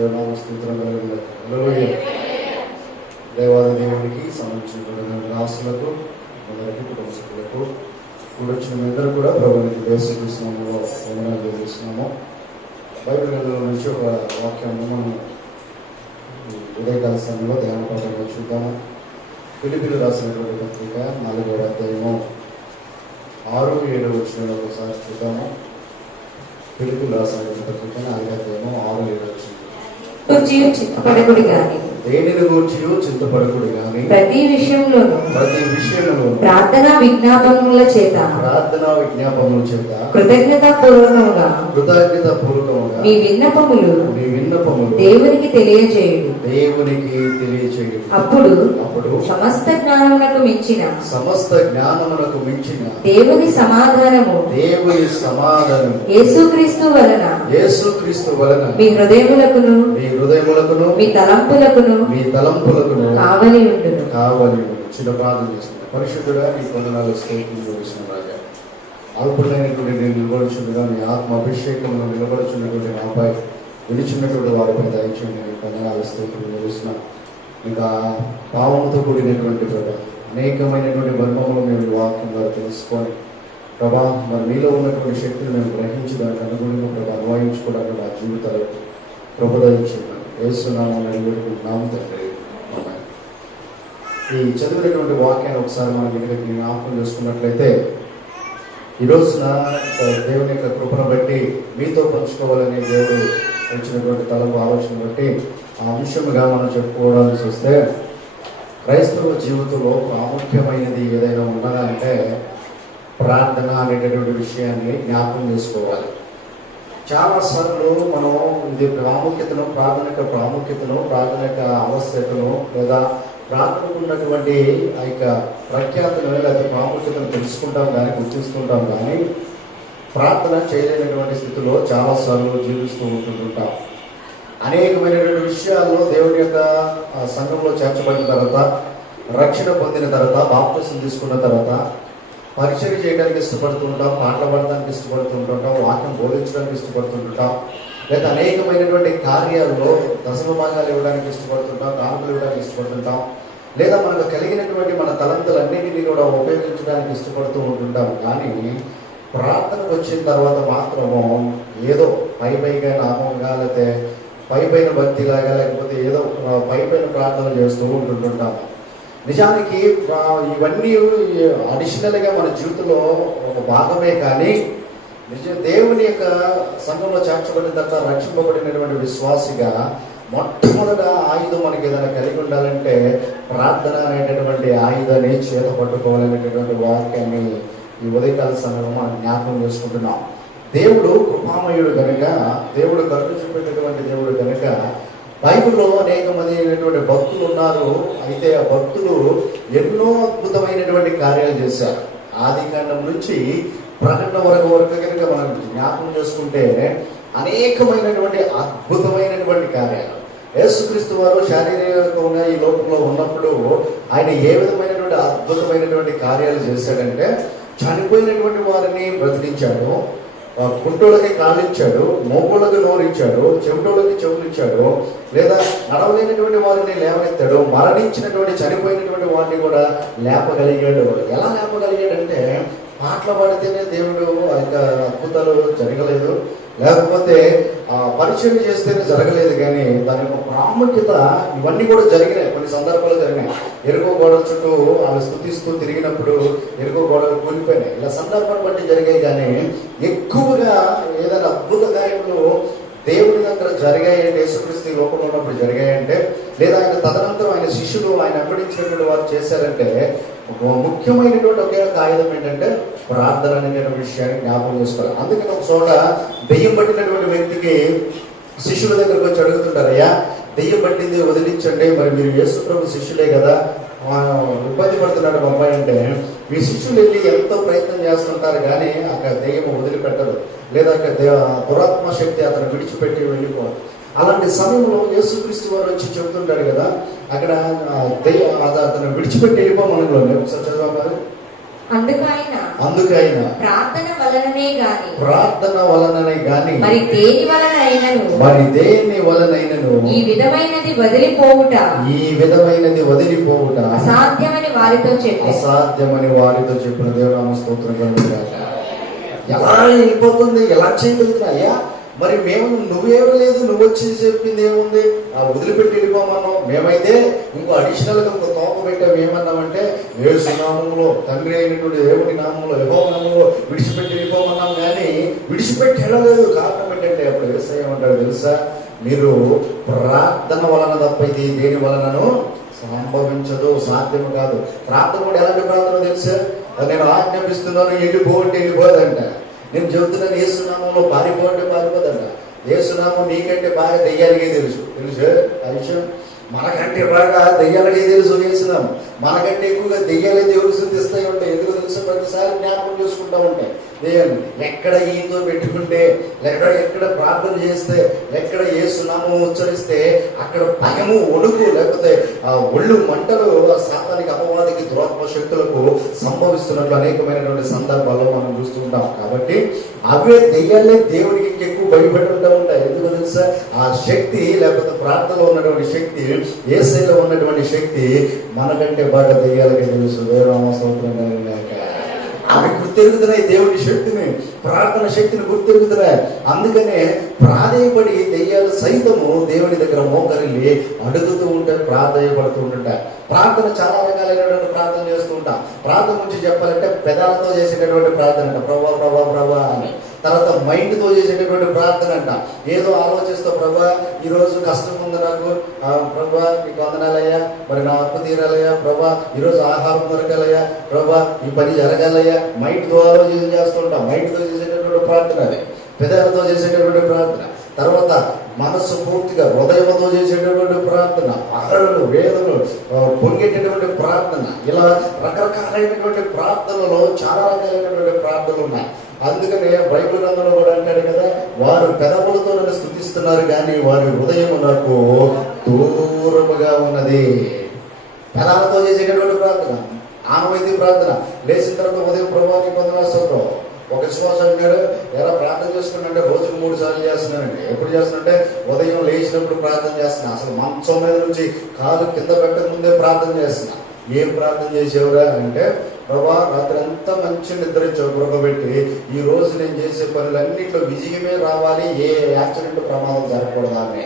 దేవనామ స్తోత్రం కలుగును. హల్లెలూయా. దేవాది దేవునికి సంబంధించిన రాసులకు అందరికీ కుటుంబస్తులకు కూడొచ్చిన అందరూ కూడా ప్రభువునికి యేసుక్రీస్తునామములో వందనాలు తెలియజేస్తున్నాము. బైబిల్ గ్రంథంలో నుంచి ఒక వాక్యాన్ని మనం ఉదయకాల సమయంలో ధ్యానపరంగా చూద్దాము. ఫిలిప్పీయులు రాసినటువంటి పత్రిక 4వ అధ్యాయము 6-7 వచనాలు ఒకసారి చూద్దాము. ఫిలిప్పీయులు రాసినటువంటి పత్రిక 4వ అధ్యాయము 6-7 వచనాలు. చింతపడకుడి గాని దేనిని గూర్చి చింతపడకుడి గాని ప్రతి విషయంలో ప్రార్థనా విజ్ఞాపనముల చేత కృతజ్ఞతాపూర్వకముగా మీ విన్నపములు దేవునికి తెలియజేయుడు. అప్పుడు సమస్త జ్ఞానమునకు మించిన దేవుని సమాధానము యేసుక్రీస్తు వలన మీ హృదయములకును మీ తలంపులకును కావలి ఉండును. చిన్న ప్రార్థన చేస్తున్నా. పరిశుద్ధుడా, నీ వందనాలు స్తోత్రములు చేసిన రాజా, అల్పులైనటువంటి నేను నిలబడుచుండగా నీ ఆత్మ అభిషేకంలో నిలబడుచున్నటువంటి నాపై విడిచినటువంటి వారిపై దయచేయండి. నీ వందనాలు స్తోత్రములు చేసిన ఇంకా పావముతో కూడినటువంటి ప్రభా అనేకమైనటువంటి మర్మములు మేము వాక్యం ద్వారా తెలుసుకొని ప్రభా మరి మీలో ఉన్నటువంటి శక్తిని మేము గ్రహించి దానికి అనుగుణంగా ప్రభా అన్వయించుకోవడానికి మా జీవితాలకు ప్రభుదయించండి. యేసునామములో అడిగిపెట్టుకుంటున్నాము తండ్రి. ఆమేన్. ఈ చదివినటువంటి వాక్యాన్ని ఒకసారి మనం ఇంటికి జ్ఞాపకం చేసుకున్నట్లయితే ఈ రోజున దేవుని యొక్క కృపను బట్టి మీతో పంచుకోవాలని దేవుడు ఇచ్చినటువంటి తలపు ఆలోచన బట్టి ఆ అంశంగా మనం చెప్పుకోవడానికి వస్తే క్రైస్తవ జీవితంలో ప్రాముఖ్యమైనది ఏదైనా ఉన్నదా అంటే ప్రార్థన అనేటటువంటి విషయాన్ని జ్ఞాపకం చేసుకోవాలి. చాలాసార్లు మనం ఇది ప్రాముఖ్యతను, ప్రార్థన యొక్క ఆవశ్యకతను లేదా ప్రార్థనకు ఉన్నటువంటి ఆ యొక్క ప్రఖ్యాతను లేదా ప్రాముఖ్యతను తెలుసుకుంటాం కానీ గుర్తిస్తుంటాం కానీ ప్రార్థన చేయలేనటువంటి స్థితిలో చాలాసార్లు జీవిస్తూ ఉంటుంటాం. అనేకమైనటువంటి విషయాల్లో దేవుడి యొక్క సంఘంలో చేర్చబడిన తర్వాత, రక్షణ పొందిన తర్వాత, బాప్తిసం తీసుకున్న తర్వాత పరిచయం చేయడానికి ఇష్టపడుతుంటాం, పాటలు పాడడానికి ఇష్టపడుతుంటుంటాం, వాక్యం బోధించడానికి ఇష్టపడుతుంటాం, లేదా అనేకమైనటువంటి కార్యాల్లో దశమ భాగాలు ఇవ్వడానికి ఇష్టపడుతుంటాం, కానుకలు ఇవ్వడానికి ఇష్టపడుతుంటాం, లేదా మనకు కలిగినటువంటి మన తలంతులన్నింటినీ కూడా ఉపయోగించడానికి ఇష్టపడుతూ ఉంటుంటాం. కానీ ప్రార్థనకు వచ్చిన తర్వాత మాత్రము ఏదో పైగా నామంగా లేకపోతే పైన భక్తిలాగా లేకపోతే ఏదో పైన ప్రార్థన చేస్తూ ఉంటుంటాం. నిజానికి ఇవన్నీ అడిషనల్గా మన జీవితంలో ఒక భాగమే. కానీ దేవుని యొక్క సంఘంలో చేర్చబడిన తర్వాత రక్షింపబడినటువంటి విశ్వాసిగా మొట్టమొదట ఆయుధం మనకి ఏదైనా కలిగి ఉండాలంటే ప్రార్థన అనేటటువంటి ఆయుధాన్ని చేత పట్టుకోవాలనేటటువంటి వాక్యాన్ని ఈ ఉదయకాల సమయంలో మనం జ్ఞాపకం చేసుకుంటున్నాం. దేవుడు కృపామయుడు కనుక, దేవుడు కరుణ చూపేటటువంటి దేవుడు కనుక బైబిల్లో అనేక మంది అయినటువంటి భక్తులు ఉన్నారు. అయితే ఆ భక్తులు ఎన్నో అద్భుతమైనటువంటి కార్యాలు చేశారు. ఆదికాండం నుంచి ప్రకటన వరకు కనుక మనం జ్ఞాపకం చేసుకుంటే అనేకమైనటువంటి అద్భుతమైనటువంటి కార్యాలు. యేసుక్రీస్తు వారు శారీరకంగా ఈ లోకంలో ఉన్నప్పుడు ఆయన ఏ విధమైనటువంటి అద్భుతమైనటువంటి కార్యాలు చేశాడంటే చనిపోయినటువంటి వారిని బ్రతికించాడు, కుంటోళ్ళకి కాళ్ళు ఇచ్చాడు, మోగోళ్ళకి నోరు ఇచ్చాడు, చెవిటోళ్ళకి చెవులు ఇచ్చాడు, లేదా నడవలేనటువంటి వారిని లేవనెత్తాడు, మరణించినటువంటి చనిపోయినటువంటి వారిని కూడా లేపగలిగాడు. ఎలా లేపగలిగాడంటే పాటలు పాడితేనే దేవుడు ఆ యొక్క అద్భుతాలు జరగలేదు, లేకపోతే పరిచయం చేస్తేనే జరగలేదు. కానీ దాని యొక్క ప్రాముఖ్యత ఇవన్నీ కూడా జరిగినాయి, కొన్ని సందర్భాలు జరిగినాయి. ఎరుకో గోడల చుట్టూ ఆమె స్తుతిస్తూ తిరిగినప్పుడు ఎరుకో గోడలు కూలిపోయినాయి. ఇలా సందర్భాన్ని బట్టి జరిగాయి. కానీ ఎక్కువగా ఏదైనా అద్భుత కార్యములు దేవుడి దగ్గర జరిగాయంటే, యేసుక్రీస్తు లోకంలో ఉన్నప్పుడు జరిగాయంటే, లేదా ఆయన తదనంతరం ఆయన శిష్యులు ఆయన వెంబడించినటువంటి వారు చేశారంటే ముఖ్యమైనటువంటి ఒకే ఒక ఆయుధం ఏంటంటే ప్రార్థన అనేటువంటి విషయాన్ని జ్ఞాపకం చేసుకోవాలి. అందుకని ఒక చోట దెయ్యం పట్టినటువంటి వ్యక్తికి శిష్యుల దగ్గరకు వచ్చి అడుగుతుంటారు, అయ్యా దెయ్యం పట్టింది వదిలించండి, మరి మీరు యేసు ప్రభు శిష్యులే కదా, ఇబ్బంది పడుతున్నాడు మా అబ్బాయి అంటే, మీ శిష్యులు వెళ్ళి ఎంతో ప్రయత్నం చేస్తుంటారు కానీ అక్కడ దెయ్యం వదిలిపెట్టదు, లేదా అక్కడ దురాత్మ శక్తి అతను విడిచిపెట్టి వెళ్ళిపోవాలి. అలాంటి సమయంలో యేసుక్రీస్తు వారు వచ్చి చెబుతుంటాడు కదా, అక్కడ అతను విడిచిపెట్టి వెళ్ళిపోమనుకోండి. ఒకసారి చదవాలి. అందుకైనా ప్రార్థన వలననే గాని మరి దేని వలనైనను ఈ విధమైనది వదిలిపోవుట అసాధ్యమని వారితో చెప్పిన దేవునామ స్తోత్రం కలుగుగాక. ఎలా వెళ్ళిపోతుంది, ఎలా చేయగలుగుతున్నాయా? మరి మేము నువ్వేమీ లేదు, నువ్వు వచ్చి చెప్పింది ఏముంది, ఆ వదిలిపెట్టి వెళ్ళిపోమన్నాం. మేమైతే ఇంకో అడిషనల్ గా ఇంకో తోక పెట్టాము. ఏమన్నామంటే యేసు నామములో, తండ్రి అయినటువంటి దేవుడి నామంలో, యెహోవా నామంలో విడిచిపెట్టి వెళ్ళిపోమన్నాం. కానీ విడిచిపెట్టి వెళ్ళలేదు. కారణం ఏంటంటే అప్పుడు యేసయ్య ఏమంటాడు తెలుసా, మీరు ప్రార్థన వలన తప్ప ఇది దేని వలనను సంభవించదు, సాధ్యము కాదు. ప్రార్థన కూడా ఎలాంటి ప్రార్థన తెలుసా, నేను ఆజ్ఞాపిస్తున్నాను వెళ్ళిపోదంట. నేను చెబుతున్నాను యేసునామంలో పారిపోదంట. యేసునామం నీకంటే బాగా దెయ్యాలకే తెలుసు ఆ విషయం. మనకంటే బాగా దెయ్యాలకే తెలుసు యేసునామం. మనకంటే ఎక్కువగా దెయ్యాలే దేవుడు శుద్ధిస్తాయి ఉంటాయి. ఎందుకు తెలుసు, ప్రతిసారి జ్ఞాపకం చేసుకుంటూ ఉంటాయి దెయ్యాలు. ఎక్కడ ఈతో పెట్టుకుంటే, ఎక్కడ ప్రార్థన చేస్తే, ఎక్కడ యేసునామం ఉచ్చరిస్తే అక్కడ భయము, వణుకు, లేకపోతే ఆ ఒళ్ళు మంటలు సాతానికి, అపవాదికి, దురాత్మ శక్తులకు సంభవిస్తున్నట్లు అనేకమైనటువంటి సందర్భాల్లో మనం చూస్తుంటాం. కాబట్టి అవే దెయ్యాలే దేవుడికి ఇంకెక్కువ భయపెడుతూ ఉంటాయి. ఎందుకు తెలుసా, ఆ శక్తి, లేకపోతే ప్రార్థనలో ఉన్నటువంటి శక్తి, యేసయ్యలో ఉన్నటువంటి శక్తి మనకంటే బాగా దెయ్యాలకి తెలుసు. దేవునామ స్తోత్రం కలుగుగాక. అవి గుర్తెరుగుతున్నాయి దేవుడి శక్తిని, ప్రార్థన శక్తిని గుర్తెరుగుతున్నాయి. అందుకనే ప్రాధేయపడి దెయ్యాలు సైతము దేవుని దగ్గర మోకరిల్లి అడుగుతూ ఉంటాయి, ప్రాధేయపడుతూ ఉంటాయి. ప్రార్థన చాలా రకాలైనటువంటి ప్రార్థన చేస్తూ ఉంటాం. ప్రార్థన గురించి చెప్పాలంటే పెదాలతో చేసేటటువంటి ప్రార్థన అంట, ప్రభా ప్రభా ప్రభా అని. తర్వాత మైండ్తో చేసేటటువంటి ప్రార్థన అంట, ఏదో ఆలోచిస్తూ ప్రభా ఈరోజు కష్టం ఉంది నాకు, ప్రభా నీకు వందనాలయ్యా, మరి నా అప్పు తీరాలయ్యా, ప్రభా ఈరోజు ఆహారం దొరకాలయ్యా, ప్రభా ఈ పని జరగాలయ్యా. మైండ్తో ఆలోచన చేస్తుంటాం. మైండ్తో చేసేటటువంటి ప్రార్థన అది, పెదాలతో చేసేటటువంటి ప్రార్థన. తర్వాత మనస్సు పూర్తిగా హృదయంతో చేసేటటువంటి ప్రార్థన, ఆహరణలు, వేదనలు పొంగేటటువంటి ప్రార్థన. ఇలా రకరకాలైనటువంటి ప్రార్థనలో చాలా రకాలైనటువంటి ప్రార్థనలు ఉన్నాయి. అందుకనే బైబిల్ గ్రంథంలో కూడా అంటాడు కదా, వారు పెదవులతో నన్ను స్తుతిస్తున్నారు కానీ వారి హృదయం నాకు దూరముగా ఉన్నది. పెదాలతో చేసేటటువంటి ప్రార్థన, ఆనవాయితీ ప్రార్థన. లేచిన తర్వాత ఉదయం ప్రభావానికి వందనాలు. ఒక విశ్వాసం అన్నాడు, ఎలా ప్రార్థన చేసుకుంటే రోజుకు 3 సార్లు చేస్తున్నానండి. ఎప్పుడు చేస్తున్నంటే ఉదయం లేచినప్పుడు ప్రార్థన చేస్తున్నా. అసలు మంచం మీద నుంచి కాలు కింద పెట్టక ముందే ప్రార్థన చేస్తున్నా. ఏం ప్రార్థన చేసేవరా అంటే, ప్రభా రాత్రి అంతా మంచి నిద్ర ఇచ్చావు, గృహపెట్టి ఈ రోజు నేను చేసే పనులన్నింటిలో విజయమే రావాలి, ఏ యాక్సిడెంట్ ప్రమాదం జరగకూడదు అని.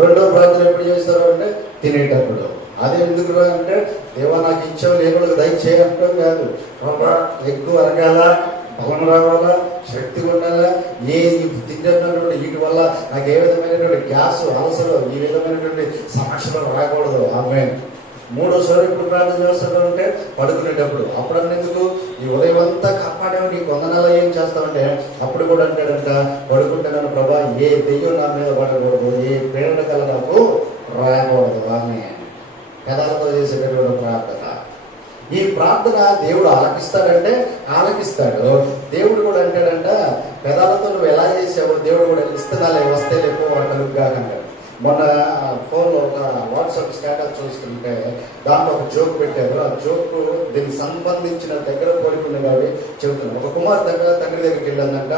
రెండో ప్రార్థన ఎప్పుడు చేస్తారు అంటే తినేటప్పుడు. అదే ఎందుకు అంటే, దేవా నాకు ఇచ్చావు, లేకుండా దయచేయటం కాదు, ప్రభా ఎక్కువ అరగాల, బలం రావాలా, శక్తి ఉండాలా, ఏ తింటున్నటువంటి వీటి వల్ల నాకు ఏ విధమైనటువంటి గ్యాస్, అలసలు, ఈ విధమైనటువంటి సమస్యలు రాకూడదు. ఆమె మూడోసారి ఎప్పుడు ప్రార్థన చేస్తాడంటే పడుకునేటప్పుడు. అప్పుడు అన్నందుకు ఈ ఉదయం అంతా కాపాడేవు, నీకు వందనాలు ఏం చేస్తామంటే అప్పుడు కూడా అంటాడంట, పడుకుంటే నన్ను ప్రభా ఏ దెయ్యం నా మీద పడకూడదు, ఏ ప్రేరణ కల నాకు రాకూడదు. ఆమె పెదాలతో చేసేటటువంటి ప్రార్థన. ఈ ప్రార్థన దేవుడు ఆలకిస్తాడంటే ఆలకిస్తాడు. దేవుడు కూడా అంటాడంట, పెదాలతో నువ్వు ఎలా చేసావు, దేవుడు కూడా ఇస్తున్నాలే, వస్తే ఎక్కువ వాటలు కాకంటాడు. మొన్న ఫోన్లో ఒక వాట్సాప్ స్టేటస్ చూస్తుంటే దాంట్లో ఒక జోక్ పెట్టారు. ఆ జోక్ దీనికి సంబంధించిన దగ్గర కోరుకునే కాబట్టి చెబుతున్నాను. ఒక కుమార్ తండ్రి దగ్గరికి వెళ్ళిందంట,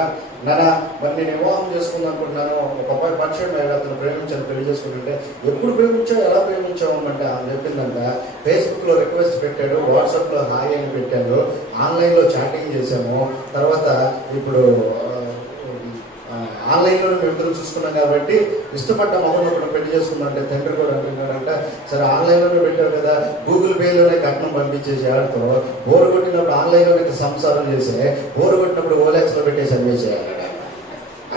నాన్న మరి నేను వివాహం చేసుకుందాం అనుకుంటున్నాను, ఒక అబ్బాయి పరిచయం అయ్యాడు, అతను ప్రేమించాను, పెళ్లి చేసుకుంటుంటే ఎప్పుడు ప్రేమించావు, ఎలా ప్రేమించావు అంటే ఆమె చెప్పిందంట, ఫేస్బుక్లో రిక్వెస్ట్ పెట్టాడు, వాట్సాప్లో హాయ్ అని పెట్టాడు, ఆన్లైన్లో చాటింగ్ చేశాము, తర్వాత ఇప్పుడు ఆన్లైన్లో మేము ఇద్దరు చూసుకున్నాం కాబట్టి ఇష్టపడ్డ మగను ఒకటి పెళ్లి చేసుకున్నాంటే తండ్రి కూడా అంటున్నాడంట, సరే ఆన్లైన్లోనే పెట్టారు కదా, గూగుల్ పేలోనే కట్నం పంపించేసి ఆడుతూ బోరు కొట్టినప్పుడు ఆన్లైన్లో పెట్టి సంసారం చేసే, బోరు కొట్టినప్పుడు ఓలాక్స్లో పెట్టేసి అమ్మేసేయాలి.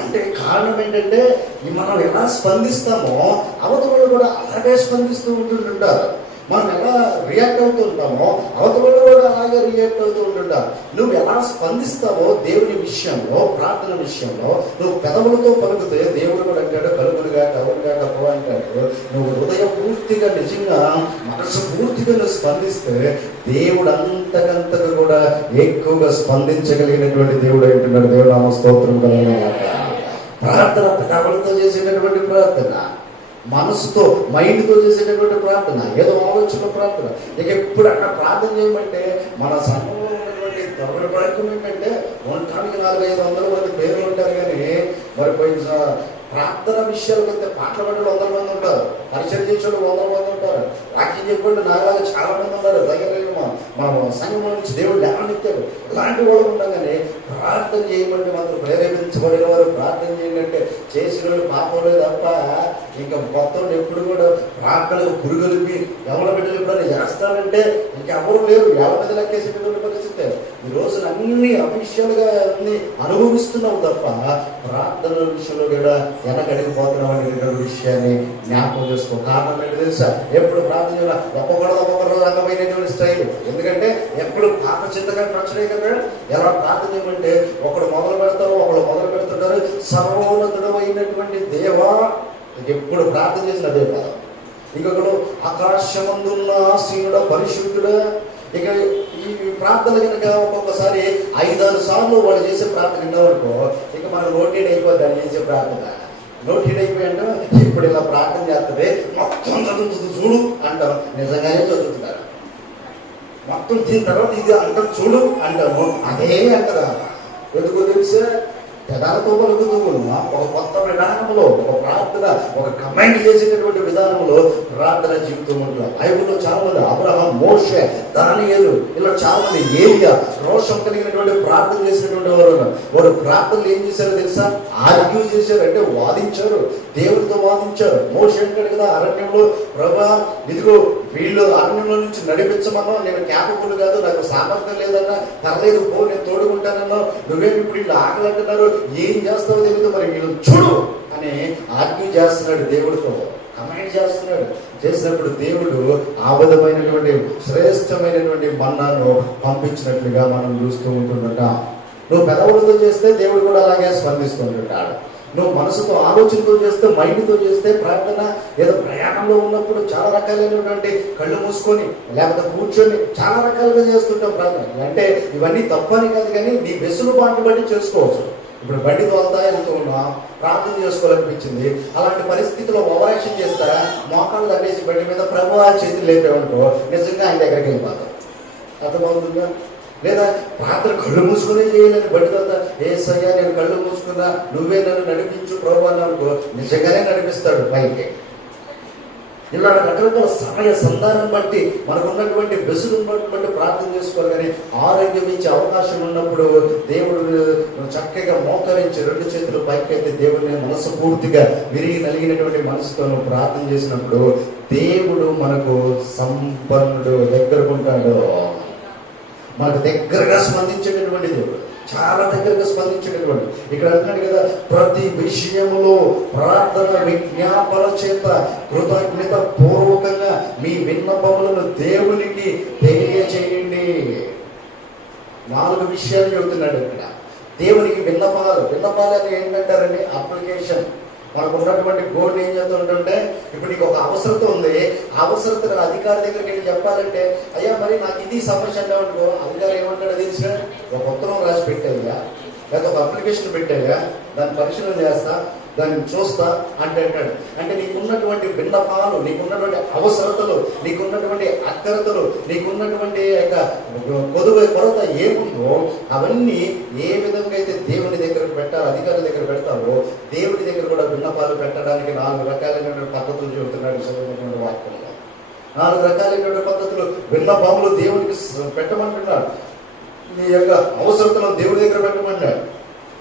అంటే కారణం ఏంటంటే మనం ఎలా స్పందిస్తామో అవతల కూడా అలాగే స్పందిస్తూ ఉంటుంటారు. మనం ఎలా రియాక్ట్ అవుతూ ఉంటామో అవతల కూడా అలాగే రియాక్ట్ అవుతూ ఉంటుంటారు. నువ్వు ఎలా స్పందిస్తావో దేవుని విషయంలో, ప్రార్థన విషయంలో నువ్వు పెదవులతో పలుకుతే దేవుడు కూడా అంటాడు, కలుగునుగా కవునుగా కప్పు అంటాడు. నువ్వు హృదయ పూర్తిగా నిజంగా మనసు పూర్తిగా నువ్వు స్పందిస్తే దేవుడు అంతకంతకు కూడా ఎక్కువగా స్పందించగలిగినటువంటి దేవుడు అంటున్నాడు. దేవుడు నామ స్తోత్రం కలిగిన ప్రార్థన పెదవులతో చేసేటటువంటి ప్రార్థన. మనసుతో మైండ్తో చేసేటటువంటి ప్రార్థన, ఏదో ఆలోచన ప్రార్థన. ఇక ఎప్పుడు అక్కడ ప్రార్థన చేయమంటే మన సంఘంలో ఉన్నటువంటి తరగతి ప్రయత్నం ఏంటంటే ఉండటానికి 400-500 మంది పేర్లు ఉంటారు, కానీ మరి పోయిన ప్రార్థన విషయాలకు వెళ్తే పాటలు పడ్డ 100 మంది ఉంటారు, పరిచయం చేసేవాళ్ళు 100 మంది ఉంటారు, వాక్యం చెప్పండి నాలుగు చాలా మంది ఉన్నారు. దగ్గర మన సంఘం నుంచి దేవుడు లేవనెత్తాడు. ఇలాంటి వాళ్ళు ఉండగానే ప్రార్థన చేయమంటే మాత్రం ప్రేరేపించబడిన వారు ప్రార్థన చేయాలంటే చేసిన వాళ్ళు పాపంలో తప్ప ఇంకా మొత్తం ఎప్పుడు కూడా ప్రార్థనకు పురుగొలిపి ఎవరి బిడ్డలు ఎప్పుడైనా చేస్తారంటే ఇంకెవరు లేరు, ఎవరి మీద లెక్కేసేటువంటి పరిస్థితి. ఈ రోజున అన్ని అఫీషియల్గా అన్ని అనుభవిస్తున్నాం తప్ప ప్రార్థన విషయంలో కూడా వెనకడిగిపోతున్నాం అనేటువంటి విషయాన్ని జ్ఞాపకం చేసుకో. కారణం ఏంటి తెలుసా? ఎప్పుడు ప్రార్థన చేయాలి ఒక్కొక్కరు రకమైనటువంటి స్టైల్. ఎందుకంటే ఎప్పుడు పాప చింతగా నచ్చలే కదా. ఎలా ప్రార్థన చేయమంటే ఒకడు మొదలు పెడతారు, ఒకడు మొదలు పెడుతుంటారు. సర్వోన్నతుడమైనటువంటి దేవా, ఎప్పుడు ప్రార్థన చేసిన దేవా. ఇంకొకడు ఆకాశమందున్న ఆసీనుడ పరిశుద్ధుడా. ఇక ఈ ప్రార్థన కనుక ఒక్కొక్కసారి 5-6 సార్లు వాళ్ళు చేసే ప్రార్థన విన్నామనుకో, ఇక మనకు నోటెడ్ అయిపోద్ది అని చేసే ప్రార్థన. నోటెడ్ అయిపోయాక ఇప్పుడు ఇలా ప్రార్థన చేస్తుంది, మొత్తం చదువుతుంది చూడు అంటాం. నిజంగానే చదువుతున్నారు. మొత్తం దీని తర్వాత ఇది అంటాం చూడు అంటాము, అదే అంటారా. ఎందుకు తెలిసే పెదాలతో పలుకుతూ ఒక కొత్త విధానంలో ఒక ప్రార్థన, ఒక కమాండ్ చేసేటటువంటి విధానంలో ప్రార్థన జీవితం ఉంటుంది. బైబిల్లో చాలా మంది అబ్రహాం, మోషే, దానియేలు, ఇలా చాలా మంది ఏలియా రోషం కలిగినటువంటి ప్రార్థన చేసినటువంటి వారు ప్రార్థనలు ఏం చేశారో తెలుసా? ఆర్గ్యూ చేశారు, అంటే వాదించారు, దేవుడితో వాదించారు. మోషే అంటాడు కదా అరణ్యంలో, ప్రభా ఇదిగో వీళ్ళు అరణ్యంలో నుంచి నడిపించమన్నా, నేను క్యాపబుల్ కాదు, నాకు సామర్థ్యం లేదన్నా, పర్లేదు పో నేను తోడుకుంటానన్నా, నువ్వేమి ఇప్పుడు వీళ్ళు ఆకలి అంటున్నారు, ఏం చేస్తావో తెలియదు, మరి వీళ్ళు చూడు అని ఆర్గ్యూ చేస్తున్నాడు దేవుడితో, కమాండ్ చేస్తున్నాడు. చేసినప్పుడు దేవుడు ఆ విధమైనటువంటి శ్రేష్టమైనటువంటి మన్నాను పంపించినట్లుగా మనం చూస్తూ ఉంటుందట. నువ్వు పెదవులతో చేస్తే దేవుడు కూడా అలాగే స్పందిస్తుంటాడు. నువ్వు మనసుతో ఆలోచనతో చేస్తే, మైండ్తో చేస్తే ప్రార్థన, ఏదో ప్రయాణంలో ఉన్నప్పుడు చాలా రకాలైనటువంటి కళ్ళు మూసుకొని లేకపోతే కూర్చొని చాలా రకాలుగా చేస్తుంటాం ప్రార్థన. అంటే ఇవన్నీ తప్పని కాదు, కానీ నీ వెసులుబాటుని బట్టి చేసుకోవచ్చు. ఇప్పుడు బండి తోలుతా వెళ్తూ ఉన్నా, ప్రార్థన చేసుకోవాలనిపించింది, అలాంటి పరిస్థితిలో ఓవరాక్షన్ చేస్తా, మోకాళ్ళు తగ్గేసి బండి మీద ప్రభు చేతులు లేపేవనుకో, నిజంగా ఆయన దగ్గరికి వెళ్ళిపోతాం. అర్థమవుతుందా? లేదా ప్రార్థన కళ్ళు మూసుకునే చేయాలని బండి తోలుతా, ఏసయ్యా నేను కళ్ళు మూసుకున్నా, నువ్వే నన్ను నడిపించు ప్రభు అన్నానుకో, నిజంగానే నడిపిస్తాడు పైకి. ఇలా రకరకాల సమయ సంధానం బట్టి మనకు ఉన్నటువంటి బెసులను బట్టి ప్రార్థన చేసుకోవాలి. కానీ ఆరోగ్యం ఇచ్చే అవకాశం ఉన్నప్పుడు దేవుడు చక్కగా మోకరించి 2 చేతులు పైకెత్తి దేవుడిని మనస్ఫూర్తిగా విరిగి నలిగినటువంటి మనసుతో ప్రార్థన చేసినప్పుడు దేవుడు మనకు సంపన్నుడు, దగ్గరకుంటాడు. మనకు దగ్గరగా స్పందించేటటువంటి దేవుడు, చాలా దగ్గరగా స్పందించేటటువంటి. ఇక్కడ అంటున్నాడు కదా, ప్రతి విషయంలో ప్రార్థన విజ్ఞాపన చేత కృతజ్ఞత పూర్వకంగా మీ విన్నపములను దేవునికి తెలియచేయండి. 4 విషయాలు చెబుతున్నాడు ఇక్కడ. దేవునికి విన్నపాలు అని ఏంటంటారండి? అప్లికేషన్. మనకు ఉన్నటువంటి గోల్డ్ ఏం చేస్తుంటే, ఇప్పుడు నీకు ఒక అవసరత ఉంది, అవసరత అధికారి దగ్గరికి వెళ్ళి చెప్పాలంటే, అయ్యా మరి నాకు ఇది సమస్య అంటే అనుకో, అధికారి ఏమంటాడో తెలిసిన ఒక ఉత్తరం రాసి పెట్టాయా, లేదా ఒక అప్లికేషన్ పెట్టాయా, దాన్ని పరిశీలన చేస్తా, దాన్ని చూస్తా అంటే అంటాడు. అంటే నీకున్నటువంటి విన్నపాలు, నీకున్నటువంటి అవసరతలు, నీకున్నటువంటి అక్కరతలు, నీకున్నటువంటి కొరత ఏముందో అవన్నీ ఏ విధంగా అయితే దేవుని దగ్గర పెట్టాలి, అధికారుల దగ్గర పెడతావో, దేవుడి దగ్గర కూడా విన్నపాలు పెట్టడానికి 4 రకాలైనటువంటి పద్ధతులు చెబుతున్నాడు చదువుతున్న వాక్యంలో. 4 రకాలైనటువంటి పద్ధతులు విన్నపాములు దేవుడికి పెట్టమంటున్నాడు. నీ యొక్క అవసరతలను దేవుడి దగ్గర పెట్టమన్నాడు.